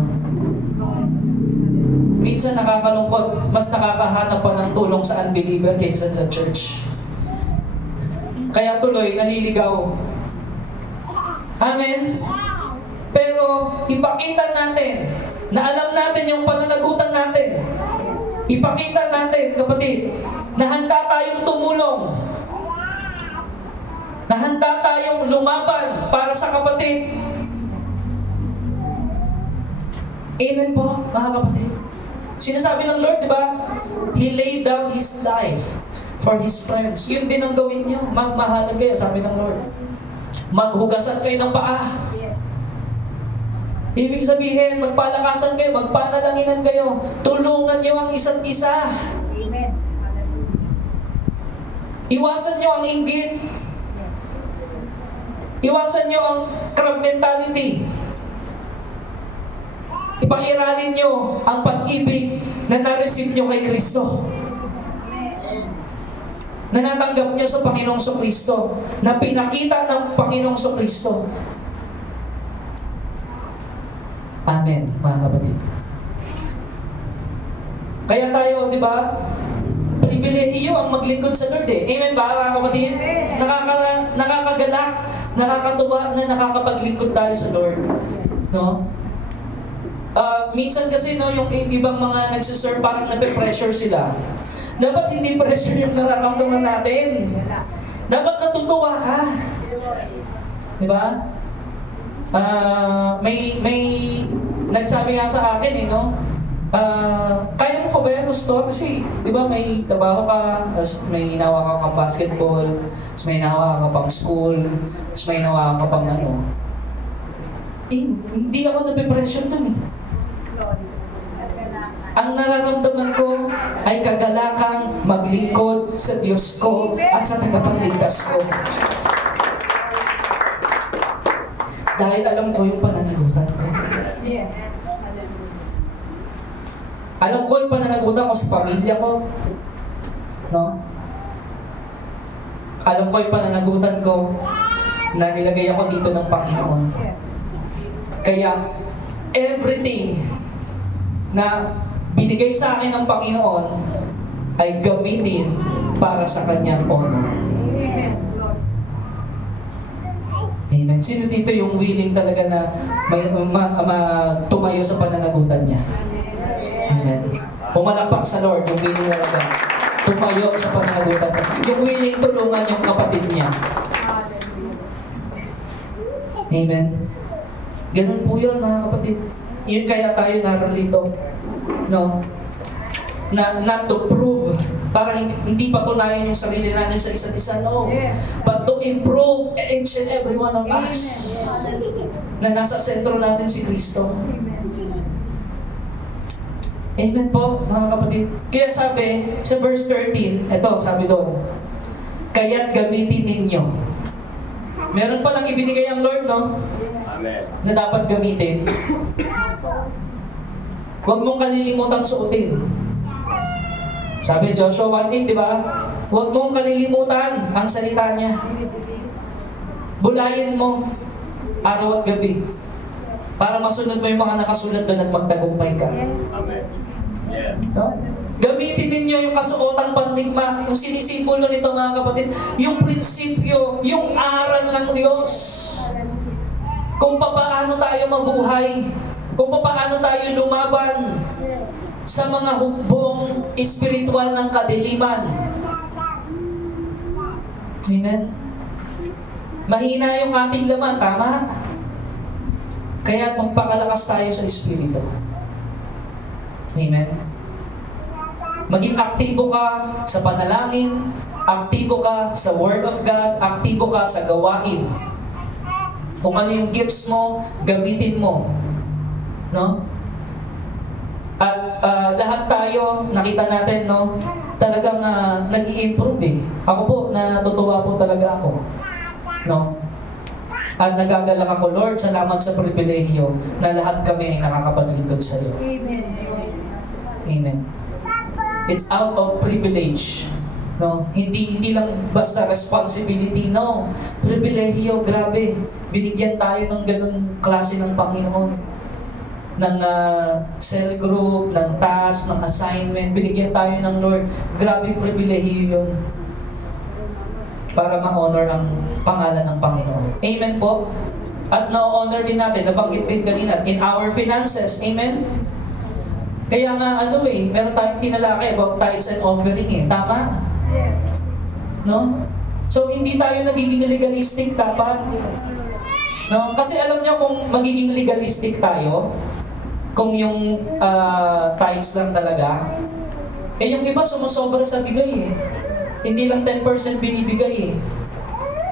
Minsan nakakalungkot, mas nakakahanap pa ng tulong sa unbeliever kaysa sa church. Kaya tuloy, naliligaw. Amen? Pero ipakita natin na alam natin yung pananagutan natin. Ipakita natin, kapatid, na handa tayong tumulong. Na handa tayong lumaban para sa kapatid. Amen po, mga kapatid. Sinasabi ng Lord, di ba? He laid down His life for His friends. Yun din ang gawin niyo. Magmahalan kayo, sabi ng Lord. Maghugasan kayo ng paa. Yes. Ibig sabihin, magpalakasan kayo, magpanalanginan kayo. Tulungan niyo ang isa't isa. Amen. Iwasan niyo ang inggit. Yes. Iwasan niyo ang crab mentality. Ipairalin niyo ang pag-ibig na na-receive niyo kay Kristo. na natanggap niya sa Panginoong Kristo, na pinakita ng Panginoong Kristo. Amen, mga kapatid. Kaya tayo, di ba, pribilehiyo ang maglingkod sa Lord eh. Amen ba, mga kapatid? Nakakagalak, nakakatuwa na nakakapaglingkod tayo sa Lord. No? Minsan kasi no, yung ibang mga nagsiserve parang nape-pressure sila. Dapat hindi pressure yung nararamdaman natin. Dapat natutuwa ka. Di ba? May nagsabi nga sa akin eh, no? Kaya mo pa ba yan gusto? Kasi, di ba, may trabaho ka, may hinawa ka pang basketball, may hinawa ka pang school, may hinawa ka pang ano. Hindi ako nape-pressure dun eh. Ang nararamdaman ko ay kagalakang maglingkod sa Diyos ko at sa tagapagligtas ko. Dahil alam ko yung pananagutan ko. Yes. Alam ko yung pananagutan ko sa pamilya ko. No? Alam ko yung pananagutan ko na nilagay ako dito ng Panginoon. Yes. Kaya, everything na binigay sa akin ng Panginoon ay gamitin para sa Kanyang honor. Amen, Lord. Amen. Sino dito yung willing talaga na tumayo sa pananagutan niya? Amen. Pumalakpak sa Lord, yung willing talaga tumayo sa pananagutan niya. Yung willing tulungan yung kapatid niya. Amen. Ganun po yun, mga kapatid. Yun kaya tayo narito. No? Not to prove, para hindi patunayan yung sarili natin sa isa't isa, no. Yes. But to improve each and every one of Amen. us na nasa sentro natin si Kristo. Amen po, mga kapatid. Kaya sabi, sa verse 13, ito, sabi doon, kaya't gamitin ninyo. Meron pa lang ibinigay ang Lord, no? Amen. Na dapat gamitin. Huwag mong kalilimutang suotin. Sabi Joshua 1:8, di ba? Huwag mong kalilimutan ang salita niya. Bulayin mo araw at gabi para masunod mo yung mga nakasulat doon at magtagumpay ka. Amen. Yeah. No? Gamitin ninyo yung kasuotan pandigma, yung sinisimbolo nito, mga kapatid, yung prinsipyo, yung aral ng Diyos. Kung paano tayo mabuhay, kung paano tayo lumaban sa mga hukbong espiritual ng kadiliman. Amen? Mahina yung ating laman, tama? Kaya magpakalakas tayo sa Espiritu. Amen? Maging aktibo ka sa panalangin, aktibo ka sa Word of God, aktibo ka sa gawain. Kung ano yung gifts mo, gamitin mo. No? At lahat tayo, nakita natin, no? Talagang nag-i-improve eh. Ako po, natutuwa po talaga ako. No? At nagagalak ako, Lord, salamat sa pribilehiyo na lahat kami ay nakakapaglingkod sa iyo. Amen. Amen. It's out of privilege. No, hindi lang basta responsibility, no. Pribilehiyo, grabe. Binigyan tayo ng ganung klase ng Panginoon. Ng cell group, ng task, ng assignment. Binigyan tayo ng Lord. Grabe pribilehiyo yun. Para ma-honor ang pangalan ng Panginoon. Amen po. At na-honor din natin, nabanggit din kanina, in our finances. Amen. Kaya nga meron tayong tinalakay about tithes and offering eh. Tama? Yes. No? So hindi tayo nagiging legalistic dapat. No? Kasi alam niyo kung magiging legalistic tayo, kung yung tithes lang talaga, yung iba sumusobra sa bigay eh. Hindi lang 10% binibigay eh.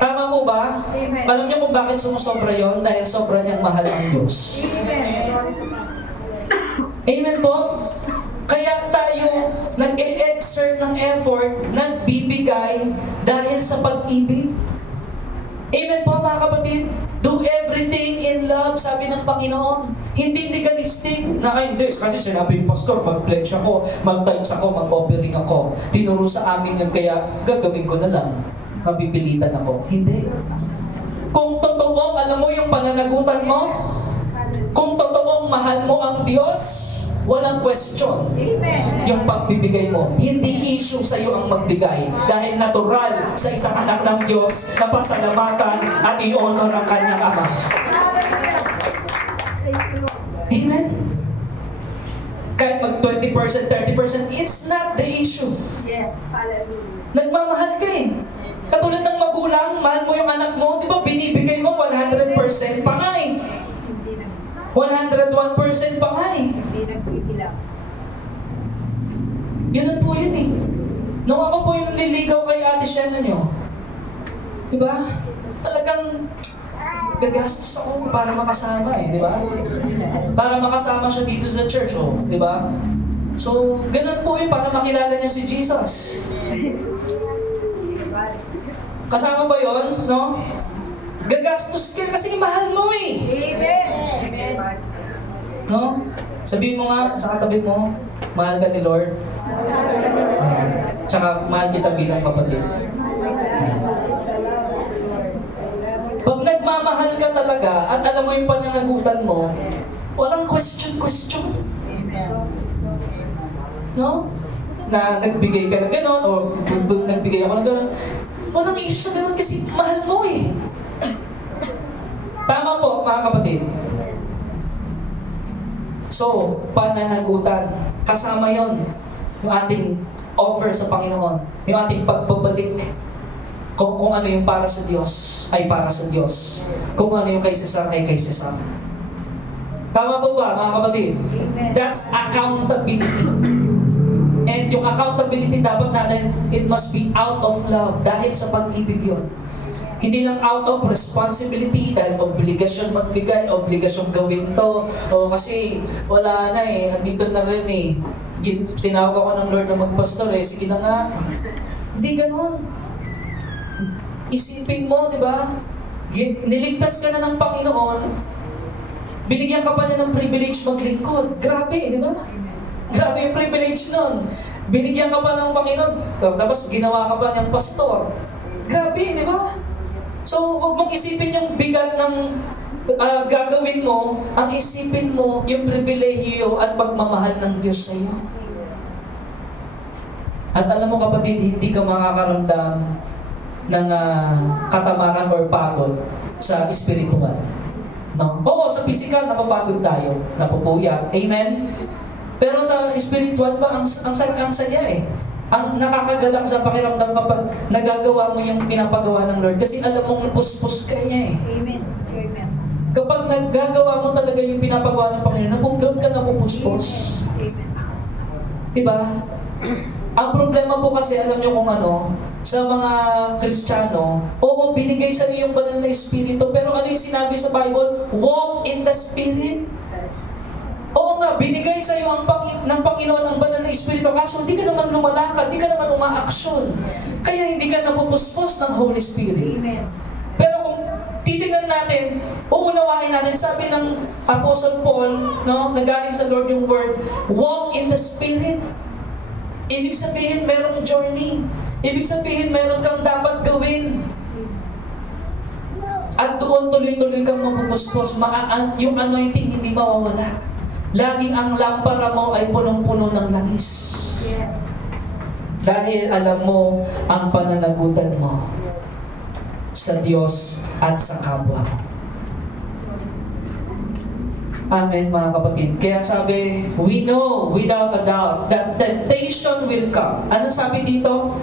Tama po ba? Amen. Alam niyo kung bakit sumusobra yon? Dahil sobra niyang mahal ang Diyos. Amen. Amen po? Kaya tayo nag-e-exert ng effort, nagbibigay dahil sa pag-ibig. Amen po, mga kapatid? Do everything in love, sabi ng Panginoon. Hindi legalistic na, ay hindi, kasi sinabi ng pastor, mag-pledge ako, mag-tithes ako, mag-offering ako. Tinuro sa amin yun, kaya gagawin ko na lang. Mapipilitan ako. Hindi. Kung totoo, alam mo yung pananagutan mo, kung totoong mahal mo ang Diyos, walang question Amen. yung pagbibigay mo. Hindi issue sa iyo ang magbigay dahil natural sa isang anak ng Diyos na pasalamatan at i-honor ang kanyang Ama. Amen? Kahit mag 20%, 30%, it's not the issue. Yes. Hallelujah. Nagmamahal ka eh. Katulad ng magulang, mahal mo yung anak mo, di ba binibigay mo 100% pa nga eh. Hindi nag 101% pa nga eh. hindi nagbibilang. Ganun po yun eh. Nung ako po yung nililigaw kay Ate Shena nyo, diba? Talagang gagastos ako para makasama eh, di ba? Para makasama siya dito sa church, oh, di ba? So, ganun po yun, para makilala niya si Jesus. Kasama ba yun, no? Gagastos ka kasi mahal mo eh. Amen. Amen. No? Sabihin mo nga sa katabi mo, mahal ka ni Lord. Tsaka mahal kita bilang kapatid. Pag nagmamahal ka talaga at alam mo yung pananagutan mo, walang question. No? Na nagbigay ka ng gano'n o nagbigay ako ng gano'n. Walang issue sa gano'n kasi mahal mo eh. Tama po, mga kapatid. So, pananagutan, kasama yon yung ating offer sa Panginoon, yung ating pagbabalik. Kung ano yung para sa Diyos, ay para sa Diyos. Kung ano yung kay Cesar, ay kay Cesar. Tama po ba, mga kapatid? Amen. That's accountability. And yung accountability dapat natin, it must be out of love, dahil sa pag-ibig yun. Hindi lang out of responsibility dahil obligasyon magbigay, obligasyon gawin to. O kasi wala na eh, nandito na rin eh. Tinawag ako ng Lord na magpastor eh, sige na nga. Hindi ganun. Isipin mo, di ba? Niligtas ka na ng Panginoon, binigyan ka pa niya ng privilege maglingkod. Grabe, di ba? Grabe yung privilege nun. Binigyan ka pa ng Panginoon, tapos ginawa ka pa niyang pastor. Grabe, di ba? So, huwag mong isipin yung bigat ng gagawin mo, ang isipin mo yung pribilehiyo at pagmamahal ng Diyos sa iyo. At alam mo kapatid, hindi ka makakaramdam ng katamaran or pagod sa spiritual. No? Oo, sa physical, napapagod tayo, napupuyat. Amen? Pero sa spiritual, diba, ang saya eh. Ang nakakagalak sa pakiramdam kapag nagagawa mo yung pinapagawa ng Lord kasi alam mong puspos ka niya eh. Amen. Amen. Kapag naggagawa mo talaga yung pinapagawa ng Panginoon, napuglog ka na pupuspos. Amen. Diba? Ang problema po kasi, alam nyo kung ano, sa mga Kristiyano, oo, binigay sa iyo yung banal na Espiritu, pero ano yung sinabi sa Bible? Walk in the Spirit. Oo nga, binigay sa iyo ng Panginoon ang banal na Espiritu, kaso hindi ka naman lumalakad, hindi ka naman umaaksyon. Kaya hindi ka napupuspos ng Holy Spirit. Amen. Pero kung titignan natin, uunawain natin, sabi ng Apostle Paul, no, nagaling sa Lord yung word, walk in the Spirit. Ibig sabihin, merong journey. Ibig sabihin, meron kang dapat gawin. At doon tuloy-tuloy kang mapupuspos. Yung anointing hindi mawawala. Laging ang lampara mo ay punong-puno ng langis. Yes. Dahil alam mo ang pananagutan mo sa Diyos at sa kapwa mo. Amen, mga kapatid. Kaya sabi, we know without a doubt that temptation will come. Ano sabi dito?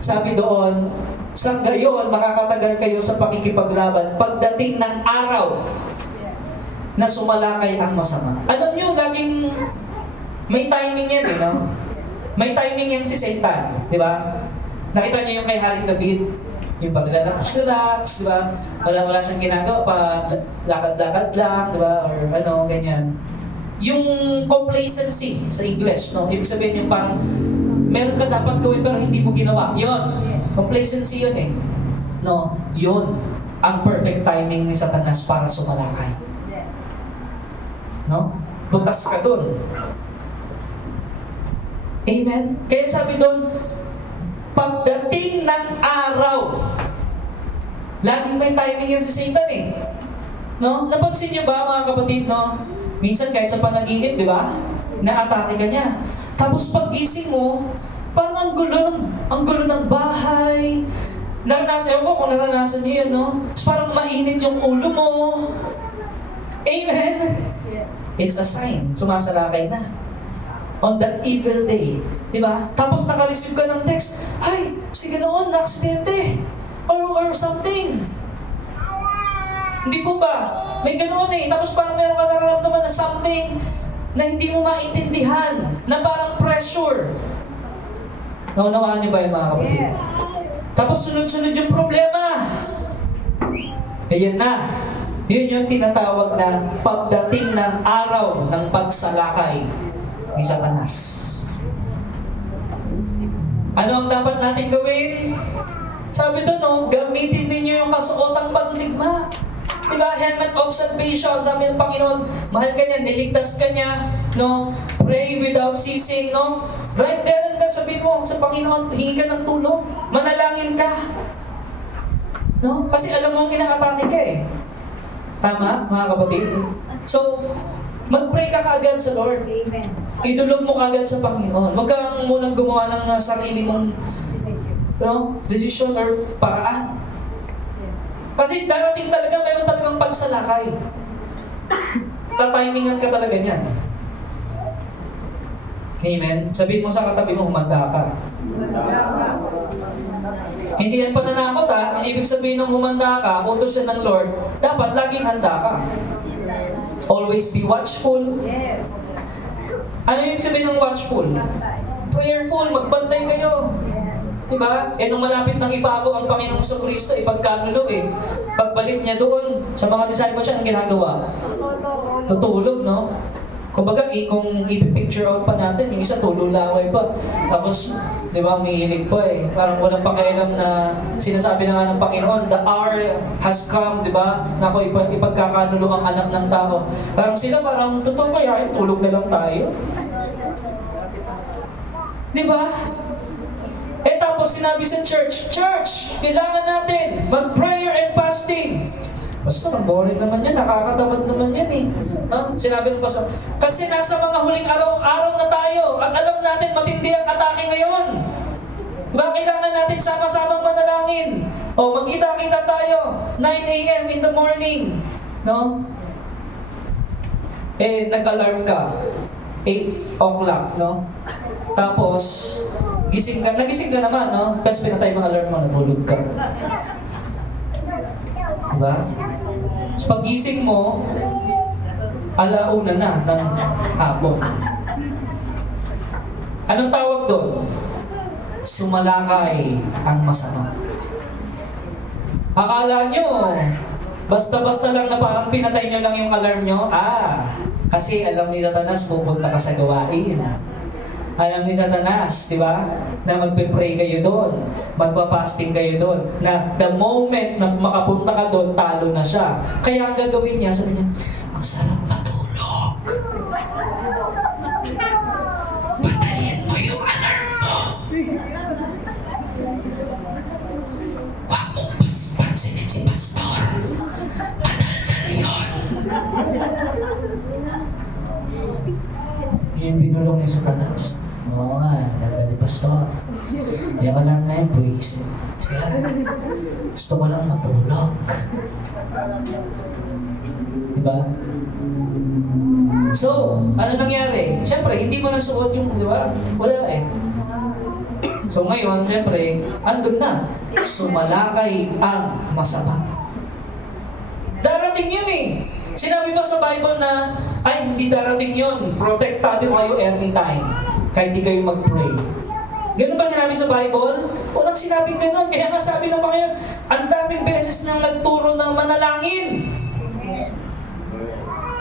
Sabi doon, sa gayon, makakatagal kayo sa pakikipaglaban pagdating ng araw na sumalakay ang masama. Alam nyo, laging may timing yan, no? May timing yan si Satan, di ba? Nakita niyo yung kay Haring David, yung pag-relax, di ba? Wala siyang ginagawa, pa lakad-lakad lang, di ba? Or ano, ganyan. Yung complacency sa English, no? Ibig sabihin yung parang meron ka dapat gawin pero hindi mo ginawa. Yun. Complacency yun eh. No? Yun. ang perfect timing ni Satanas para sumalakay. Yes. No? Butas ka dun. Amen? Kaya sabi doon, pagdating ng araw, laging may timing yan si Satan eh. No? Napansin niyo ba mga kapatid, no? Minsan kahit sa panaginip, di ba? Naatake ka niya. Tapos pag-gising mo, parang ang gulo ng bahay. Ewan ko kung naranasan niyo yun, no? Tapos parang mainit yung ulo mo. Amen? Yes. It's a sign. Sumasalakay na. On that evil day. Di ba? Tapos naka-receive ka ng text, ay, si Ganoon, na-aksidente. Or something. Hindi po ba? May ganoon eh. Tapos parang meron ka nararamdaman na something na hindi mo maintindihan. Na parang pressure. Naunawaan niyo ba yung mga kapatid? Yes. Tapos sunod-sunod yung problema. Ayan na. Yun yung tinatawag na pagdating ng araw ng pagsalakay ni Satanas. Ano ang dapat natin gawin? Sabi doon, no, gamitin ninyo yung kasuotang pandigma. Diba? Helmet of salvation. Sabi ng Panginoon, mahal ka niya, niligtas ka niya. No? Pray without ceasing. No? Right there and there, sabi mo sa Panginoon, hingi ka ng tulong. Manalangin ka. No? Kasi alam mo, inaatake ka eh. Tama, mga kapatid? So, mag-pray ka kaagad sa Lord. Amen. Idulog mo kaagad sa Panginoon. Huwag kang munang gumawa ng sarili mong decision or paraan. Yes. Kasi darating talaga, mayroon talagang pagsalakay. Tatimingan ka talaga niyan. Amen? Sabihin mo sa katabi mo, humanda ka. Hindi yan pananakot ha. Ang ibig sabihin ng humanda ka, utos yan ng Lord, dapat laging handa ka. Always be watchful. Yes. Ano yung sabihin ng watchful? Prayerful, magbantay kayo. Diba? Eh nung malapit nang ibago ang Panginoong Kristo, ipagkanulo eh. Pagbalik niya doon, sa mga disciples siya, ang ginagawa? Tutulog, no? Kumbaga, kung ipipicture out pa natin, yung isa tululaway pa. Tapos, di ba, umihilig pa eh. Parang walang pakialam na sinasabi na nga ng Panginoon, the hour has come, di ba? Nako, ipagkakanulo ang anak ng tao. Parang sila, parang, totoo ba yan? Tulog na lang tayo. Di ba? Eh tapos sinabi sa church, kailangan natin mag-prayer and fasting. Basta, boring naman yan, nakakatamad naman yan eh. Sinabi ng pastor, kasi nasa mga huling araw na tayo at alam natin matindi ang atake ngayon. Diba? Kailangan natin sama-samang manalangin. O, magkita-kita tayo, 9 a.m. in the morning. No? Eh, nag-alarm ka, 8 o'clock, no? Tapos, nagising ka naman, no? Tapos pinatay mo alarm mo, natulog ka. Diba? So, pag-gising mo, alauna na ng hapon. Anong tawag doon? Sumalakay ang masama. Akala nyo, basta-basta lang na parang pinatay nyo lang yung alarm nyo, kasi alam ni Satanas pupunta ka sa gawain. Alam ni Satanas, di ba? Na magpe-pray kayo doon, magpa-fasting kayo doon, na the moment na makapunta ka doon, talo na siya. Kaya ang gagawin niya, sabi niya, ang sarap matulog. Patayin mo yung alarm mo. Huwag mong pansinin si pastor. Madaldal yun. Yung binulong ni Satanas. Oo nga, daldal ni pastor. Yung alarm na yun, buwisit. Gusto ko lang matulog. Diba? So, ano nangyari? Siyempre, hindi mo nasuot yung, di ba? Wala eh. So ngayon, siyempre, andun na. Sumalakay ang masama. Darating yun eh. Sinabi ba sa Bible na, ay, hindi darating yun. Protektado kayo anytime. Kahit di kayo mag-pray. Ganun ba sinabi sa Bible? Walang sinabing ganun. Kaya nga sabi ng Panginoon, ang daming beses nang nagturo na manalangin.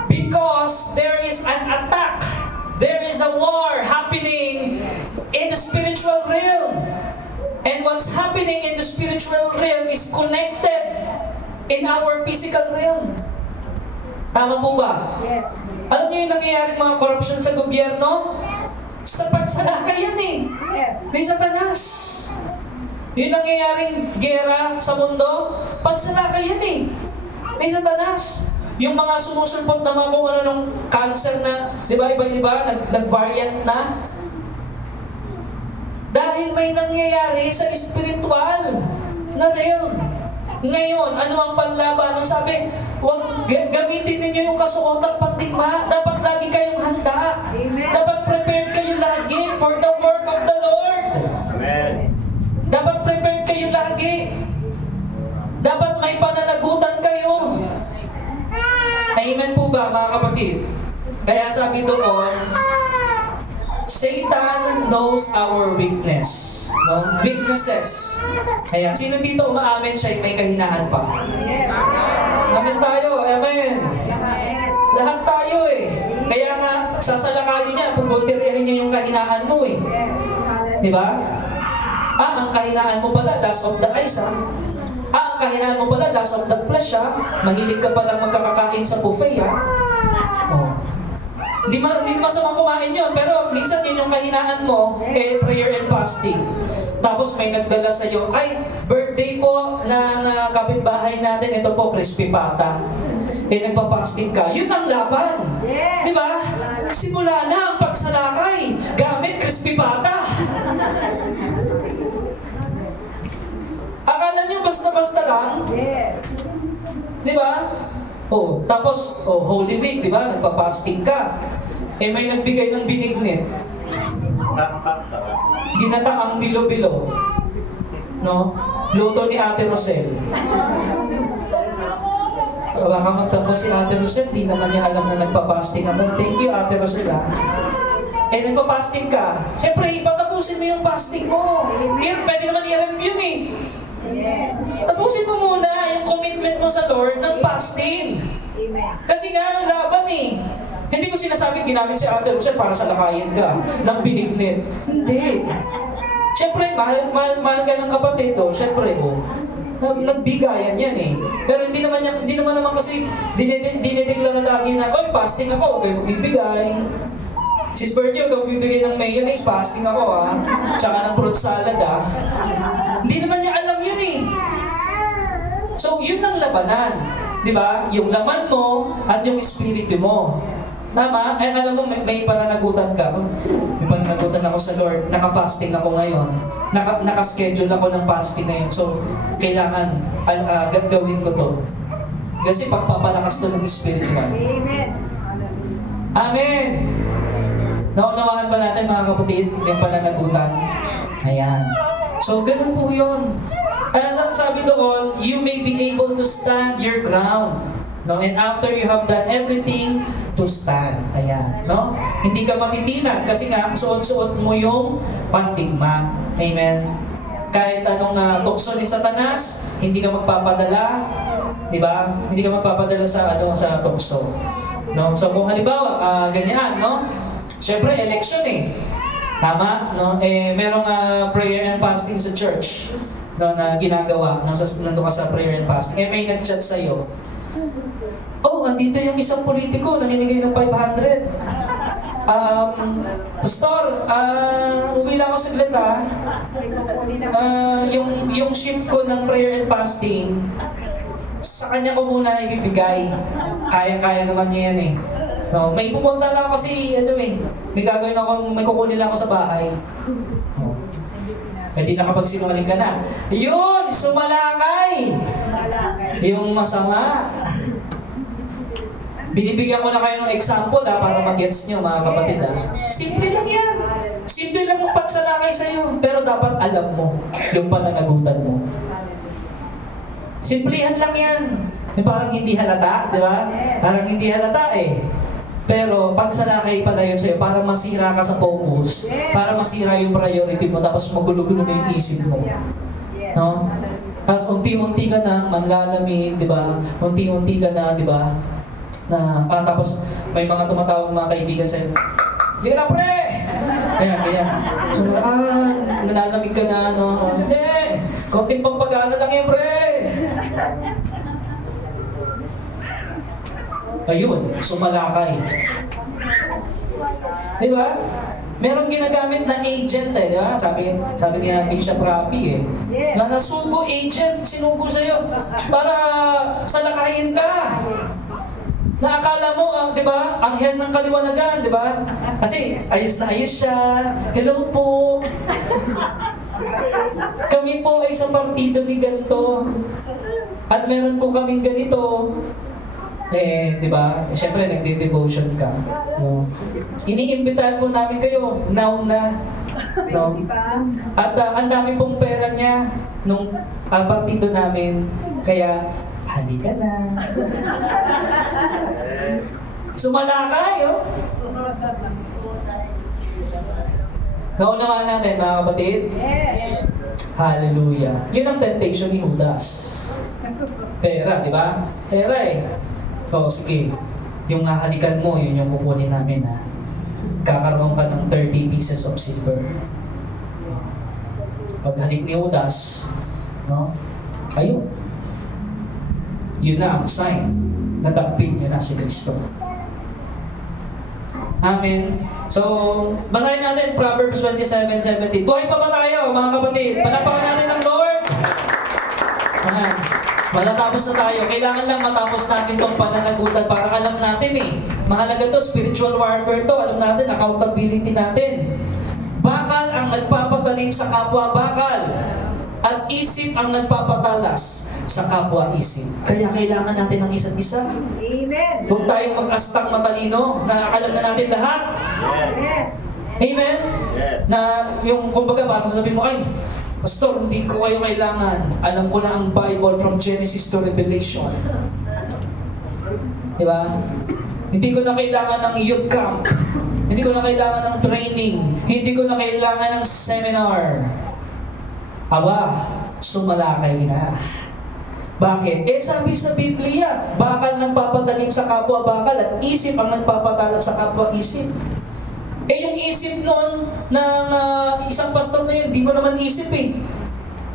Because there is an attack. There is a war happening in the spiritual realm. And what's happening in the spiritual realm is connected in our physical realm. Tama po ba? Yes. Alam niyo yung nangyayaring mga corruption sa gobyerno? Sa pagsalakay yan eh. Yes. Ni Satanas. Yung nangyayaring gera sa mundo, pagsalakay yan eh. Ni Satanas. Yung mga sumusulpot na mga kung ano nung cancer na, di ba, iba-iba, nag-variant na. Dahil may nangyayari sa spiritual na realm. Ngayon, ano ang panlaban? Nung sabi, huwag gamitin ninyo yung kasuotang pandigma. Dapat lagi kayong handa. Amen. Dapat prepared kayo lagi for the work of the Lord. Amen. Dapat prepared kayo lagi. Dapat may pananagutan kayo. Amen po ba, mga kapatid? Kaya sabi doon, Satan knows our weakness. No? Weaknesses. Ayan. Sino dito umaamin siya may kahinaan pa? Yes. Amen tayo. Amen. Amen. Lahat tayo eh. Kaya nga, sasalakayin niya, pupuntiryahin niya yung kahinaan mo eh. Yes. Di ba? Ang kahinaan mo pala, last of the eyes ang kahinaan mo pala, last of the flesh Mahilig ka palang magkakakain sa buffet Oh. Hindi masamang kumain yun, pero minsan yun yung kahinaan mo, prayer and fasting. Tapos may nagdala sa iyo, ay, birthday po ng kapitbahay natin, ito po, crispy pata. Nagpa-fasting ka, yun ang laban. Yes. Di ba? Simula na ang pagsalakay, gamit crispy pata. Akala nyo basta-basta lang? Yes. Di ba? Tapos, Holy Week, di ba? Nagpa-fasting ka. May nagbigay ng binignit. Ginataang bilo-bilo. No? Luto ni Ate Rosel. Baka magtapos si Ate Rosel, di naman niya alam na nagpa-fasting ako. Thank you, Ate Rosel, nagpa-fasting ka. Siyempre, ipatapusin mo yung fasting mo. Pwede naman i-review Yes. Tapusin mo muna yung commitment mo sa Lord ng fasting. Amen. Kasi nga, ang laban eh. Hindi ko sinasabing ginamit si Ate Rosel para salakayin ka ng binignit. Hindi. Siyempre, mahal ka ng kapatid o. Siyempre, nagbigayan yan eh. Pero hindi naman kasi dinideklara lagi na, fasting ako, huwag kayo magbibigay. Si Spurgeon, kung bibigay ng mayonnaise, fasting ako Tsaka ng fruit salad Hindi naman niya alam yun eh. So, yun ang labanan. Di ba? Yung laman mo at yung espiritu mo. Tama? Alam mo, may pananagutan ka. May pananagutan ako sa Lord. Naka-fasting ako ngayon. Naka-schedule ako ng fasting ngayon. So, kailangan gagawin ko to. Kasi pagpapalakas to ng spiritual. Amen. Amen! Naunawaan ba natin mga kapatid yung pananagutan? Ayan. So, ganun po yun. Kaya sabi doon, you may be able to stand your ground. No? And after you have done everything, to stand. Ayan. No? Hindi ka matitinag kasi nga, suot-suot mo yung pandigma. Amen. Kahit anong tukso ni Satanas, hindi ka magpapadala. Di ba? Hindi ka magpapadala sa tukso. No? So, kung halimbawa, ganyan, no? Siyempre, election Tama, no? Merong prayer and fasting sa church, no, na ginagawa. Nandun ka sa prayer and fasting. May nag-chat sa'yo. Andito yung isang politiko, namimigay ng 500. Pastor, uwi lang ako saglit yung shift ko ng prayer and fasting, sa kanya ko muna ibibigay. Kaya-kaya naman niya yan No, may pupunta lang ako kasi may gagawin ako, may kukunin lang ako sa bahay. Pwede nakapagsinungaling ka na. Yun! Sumalakay! Yung masama. Binibigyan ko na kayo ng example para mag-gets nyo mga kapatid Simple lang yan. Simple lang yung pagsalakay sa'yo. Pero dapat alam mo yung pananagutan mo. Simplihan lang yan. Parang hindi halata, di ba? Parang hindi halata Pero pagsalakay pala yun sa'yo para masira ka sa focus, para masira yung priority mo, tapos magulo-gulo na yung isip mo. No? Tapos unti-unti ka na manlalamig, di ba? Unti-unti ka na, di ba? Tapos may mga tumatawag mga kaibigan sa'yo, "Hindi ka na, pre!" Ayan. So, nalalamig ka na, no? Hindi! Konting pampagana lang yan, pre! Ayun, sumalakay. Di ba? Merong ginagamit na agent eh, di ba? Sabi ni Bishop Rafi eh. Yes. Na nasugo agent, sinugo sa'yo para salakayin ka. Na akala mo, di ba, anghel ng kaliwanagan, di ba? Kasi ayos na ayos siya. Hello po. Kami po ay sa partido ni ganito. At meron po kaming ganito. Eh, di ba? Siyempre, nagde-devotion ka. No? Iniimbitahan po namin kayo, now na. No? At ang dami pong pera niya nung partido namin. Kaya, halika na. Sumalakay, oh. Naunawaan natin, mga kapatid. Yes. Hallelujah. Yun ang temptation ni Judas. Pera, di ba? Pera eh. O, sige. Yung halikan mo, yun yung kukunin namin ha. Kakaroon ka ng 30 pieces of silver. Paghalik ni Judas, no? Ayun. Yun na ang sign na damping niya na si Kristo. Amen. So, basahin natin Proverbs 27:17. Buhay pa ba tayo, mga kapatid? Palapakan natin ng Lord. Ayan. Matatapos na tayo. Kailangan lang matapos natin itong pananagutan para alam natin eh. Mahalaga to, spiritual warfare to. Alam natin, accountability natin. Bakal ang nagpapatalim sa kapwa bakal. At isip ang nagpapatalas sa kapwa isip. Kaya kailangan natin ng isa't isa. Amen. Huwag tayong mag-astang matalino na alam na natin lahat. Yes. Amen? Yes. Na yung kumbaga parang sasabihin mo, ay, Pastor, hindi ko kayo kailangan. Alam ko na ang Bible from Genesis to Revelation. Diba? Hindi ko na kailangan ng youth camp. Hindi ko na kailangan ng training. Hindi ko na kailangan ng seminar. Aba, sumalakay na. Bakit? Eh sabi sa Biblia, bakal nang papatalim sa kapwa bakal at isip ang nagpapatalat sa kapwa isip. Eh yung isip noon ng isang pastor na yun, di mo naman isip eh.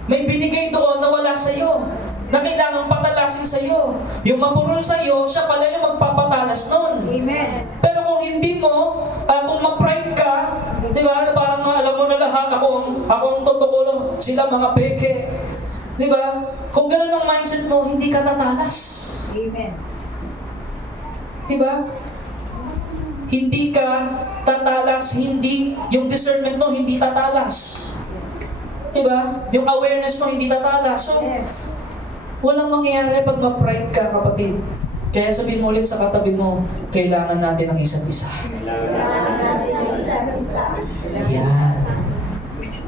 May binigay doon na wala sa'yo, na kailangang patalasin sa'yo. Yung mapurol sa'yo, siya pala yung magpapatalas noon. Amen. Pero kung hindi mo, kung ma-pride ka, di ba, na parang alam mo na lahat, ako ang totoo lang, sila mga peke. Di ba? Kung gano'n ang mindset mo, hindi ka tatalas. Amen. Di ba? Hindi ka tatalas, hindi, yung discernment mo, hindi tatalas. Di ba? Yung awareness mo, hindi tatalas. So, Yes. walang mangyayari pag ma-pride ka, kapatid. Kaya sabihin mo ulit sa katabi mo, kailangan natin ng isa't isa. Yan.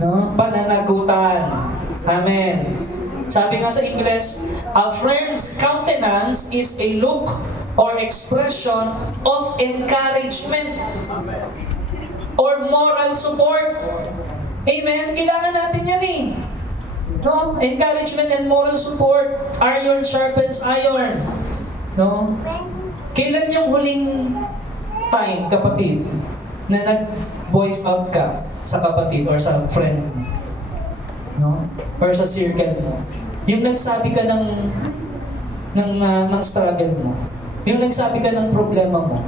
No? Pananagutan. Amen. Sabi nga sa English, a friend's countenance is a look or expression of encouragement Amen. or moral support. Amen? Kailangan natin yan eh. No? Encouragement and moral support. Iron sharpens iron. No? Kailan yung huling time, kapatid, na nag-voice out ka sa kapatid or sa friend? No? Or sa circle mo? Yung nagsabi ka ng struggle mo. Yung nagsabi ka ng problema mo.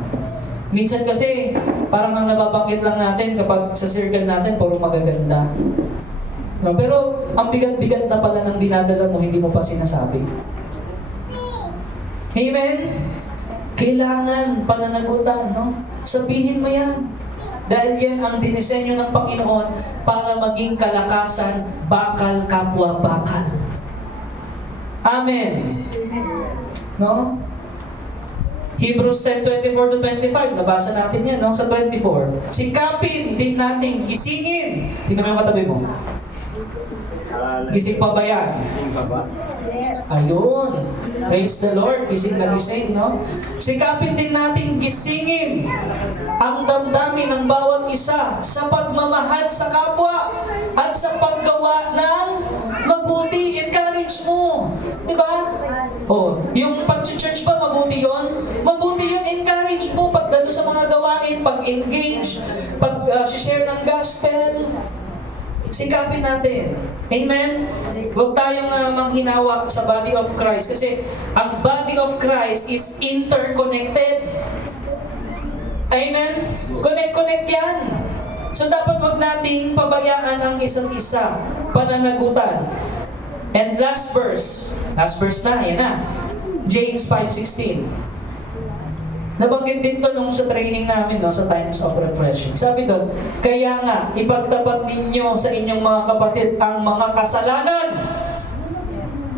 Minsan kasi, parang ang nababanggit lang natin kapag sa circle natin, puro magaganda. No? Pero, ang bigat-bigat na pala ng dinadala mo, hindi mo pa sinasabi. Amen? Kailangan pananagutan, no? Sabihin mo yan. Dahil yan ang dinisenyo ng Panginoon para maging kalakasan, bakal kapwa bakal. Amen. No? Hebrews 10:24-25, nabasa natin yan, no? Sa 24. Sikapin din natin, gisingin. Tingnan mo yung katabi mo. Gising pa ba yan? Gising pa ba? Yes. Ayun. Praise the Lord. Gising na gising, no? Sikapin din natin gisingin ang damdamin ng bawat isa sa pagmamahal sa kapwa at sa paggawa ng mabuti. Encourage mo. Di ba? Oh, yung pag-church ba, mabuti yon? Mabuti yun, encourage mo. Pagdalo sa mga gawain, pag-engage, pag-share ng gospel. Sikapin natin. Amen? Huwag tayong manghinawa sa body of Christ kasi ang body of Christ is interconnected. Amen? Connect yan. So dapat wag nating pabayaan ang isa't isa, pananagutan. And last verse na, yan na. James 5:16. Nabanggit din to nung sa training namin, no, sa Times of Refreshing. Sabi doon, kaya nga, ipagtapat ninyo sa inyong mga kapatid ang mga kasalanan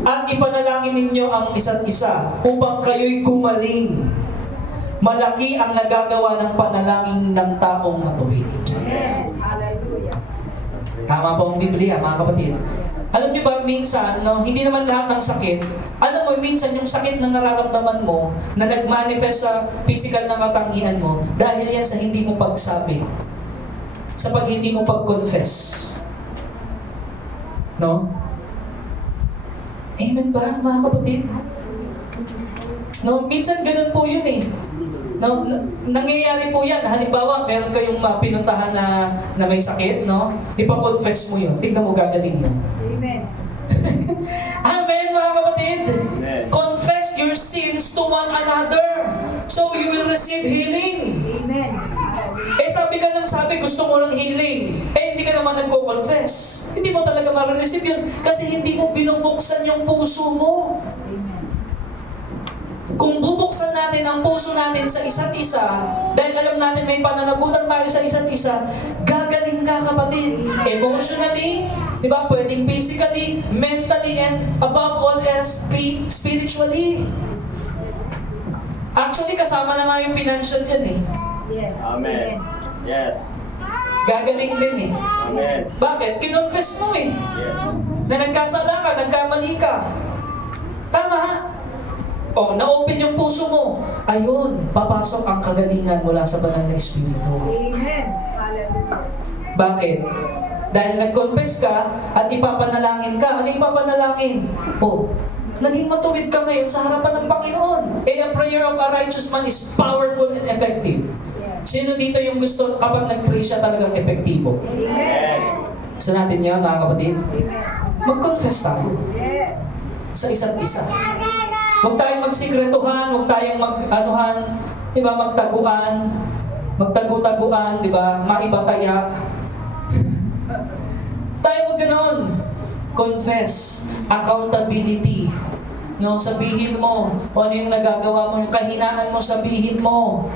at ipanalangin ninyo ang isa't isa upang kayo'y gumaling. Malaki ang nagagawa ng panalangin ng taong matuwid. Amen. Hallelujah. Tama po ang Biblia, mga kapatid. Alam niyo ba, minsan, no, hindi naman lahat ng sakit, alam mo, minsan yung sakit na nararamdaman mo, na nag-manifest sa physical na katangian mo, dahil yan sa hindi mo pagsabi. Sa pag hindi mo pag-confess. No? Amen ba, mga kapatid? No, minsan ganun po yun eh. No, nangyayari po yan. Halimbawa, meron kayong pinuntahan na may sakit, no? Ipa-confess mo yun. Tignan mo, gagaling yun. Amen. Amen, mga kapatid. Amen. Confess your sins to one another so you will receive healing. Amen. Eh sabi ka ng sabi, gusto mo ng healing. Eh hindi ka naman nagko-confess. Hindi mo talaga ma-receive yun kasi hindi mo binubuksan yung puso mo. Amen. Kung bubuksan natin ang puso natin sa isa't isa, dahil alam natin may pananagutan tayo sa isa't isa, gagaling ka, kapatid. Emotionally, di ba? Pwedeng physically, mentally, and above all else, spiritually. Actually, kasama na nga yung financial dyan eh. Yes. Amen. Yes. Gagaling din eh. Amen. Bakit? Kinonfess mo eh. Yes. Na nagkasala ka, nagkamali ka. Tama? O, na-open yung puso mo. Ayun, papasok ang kagalingan mula sa banal na Espiritu. Amen. Hallelujah. Bakit? Dahil nag-confess ka at ipapanalangin ka. Ano ipapanalangin? O, naging matuwid ka ngayon sa harapan ng Panginoon. Eh, ang prayer of a righteous man is powerful and effective. Yes. Sino dito yung gusto kapag nag-pray siya talagang epektibo? Amen. Gusto natin yan, mga kapatid? Amen. Mag-confess tayo Yes. sa isa't isa. Huwag tayong magsikretuhan, huwag tayong mag-anuhan, di ba, magtaguan, magtagu-taguan, di ba, maibataya. Tayo wag ganon. Confess, accountability. No, sabihin mo kung ano yung nagagawa mo, yung kahinaan mo, sabihin mo.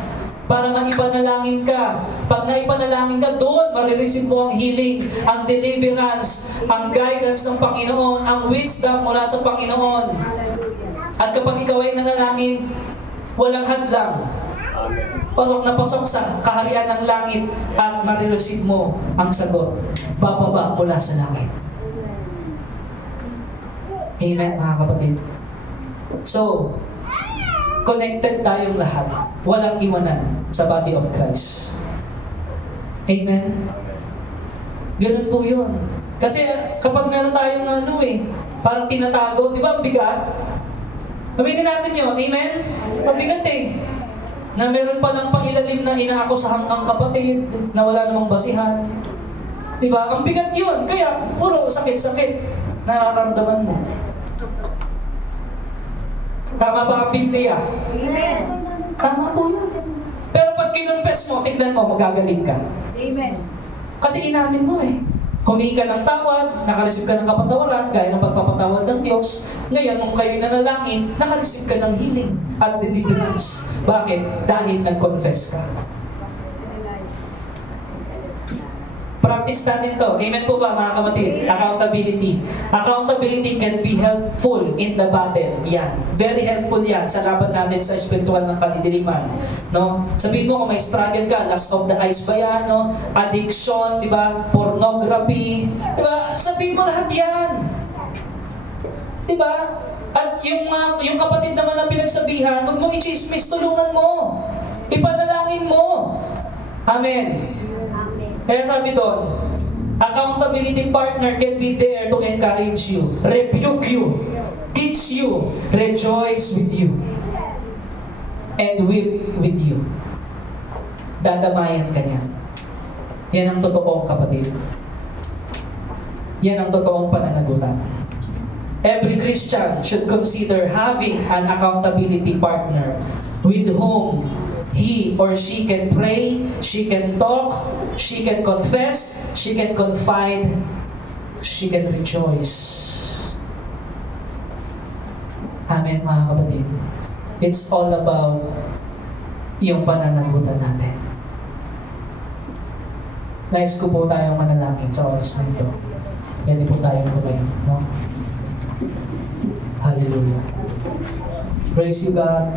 Para maipanalangin ka. Pag naipanalangin ka, doon marireceive mo ang healing, ang deliverance, ang guidance ng Panginoon, ang wisdom mula sa Panginoon. Hallelujah. At kapag ikaw ay nanalangin, walang hadlang. Amen. Pasok na pasok sa kaharian ng langit at marireceive mo ang sagot. Bababa mula sa langit. Amen, mga kapatid. So, connected tayong lahat. Walang iwanan sa body of Christ. Amen? Ganun po yun. Kasi kapag meron tayong parang tinatago, di ba, ang bigat? Aminin natin yun, amen? Mabigat eh. Na meron pa lang pailalim na inaakusahan kang kapatid, na wala namang basihan. Di ba? Ang bigat yun. Kaya, puro sakit-sakit nararamdaman mo. Tama ba ang Biblia? Amen. Tama po yun. Pero pag kinonfess mo, tignan mo, magagaling ka. Amen. Kasi inamin mo eh. Humingi ka ng tawad, nakareceive ka ng kapatawaran, gaya ng pagpapatawad ng Diyos. Ngayon, nung kayo'y nanalangin, nakareceive ka ng healing at deliverance. Bakit? Dahil nag-confess ka. Practice natin to. Amen po ba, mga kapatid? Accountability. Accountability can be helpful in the battle. Yan. Very helpful yan sa laban natin sa spiritual ng kalidiliman. No? Sabihin mo kung may struggle ka, lust of the eyes ba yan? No? Addiction, di ba? Pornography. Di ba? Sabihin mo lahat yan. Di ba? At yung kapatid naman na pinagsabihan, huwag mo i-chismis, tulungan mo. Ipanalangin mo. Amen. Kaya sabi doon, accountability partner can be there to encourage you, rebuke you, teach you, rejoice with you, and weep with you. Dadamayan ka niya. Yan ang totoong kapatid. Yan ang totoong pananagutan. Every Christian should consider having an accountability partner with whom he or she can pray, she can talk, she can confess, she can confide, she can rejoice. Amen, mga kapatid. It's all about yung pananagutan natin. Nais ko po tayong manalangin sa oras na ito. Pwede po tayong tumayo, no? Hallelujah. Praise you, God.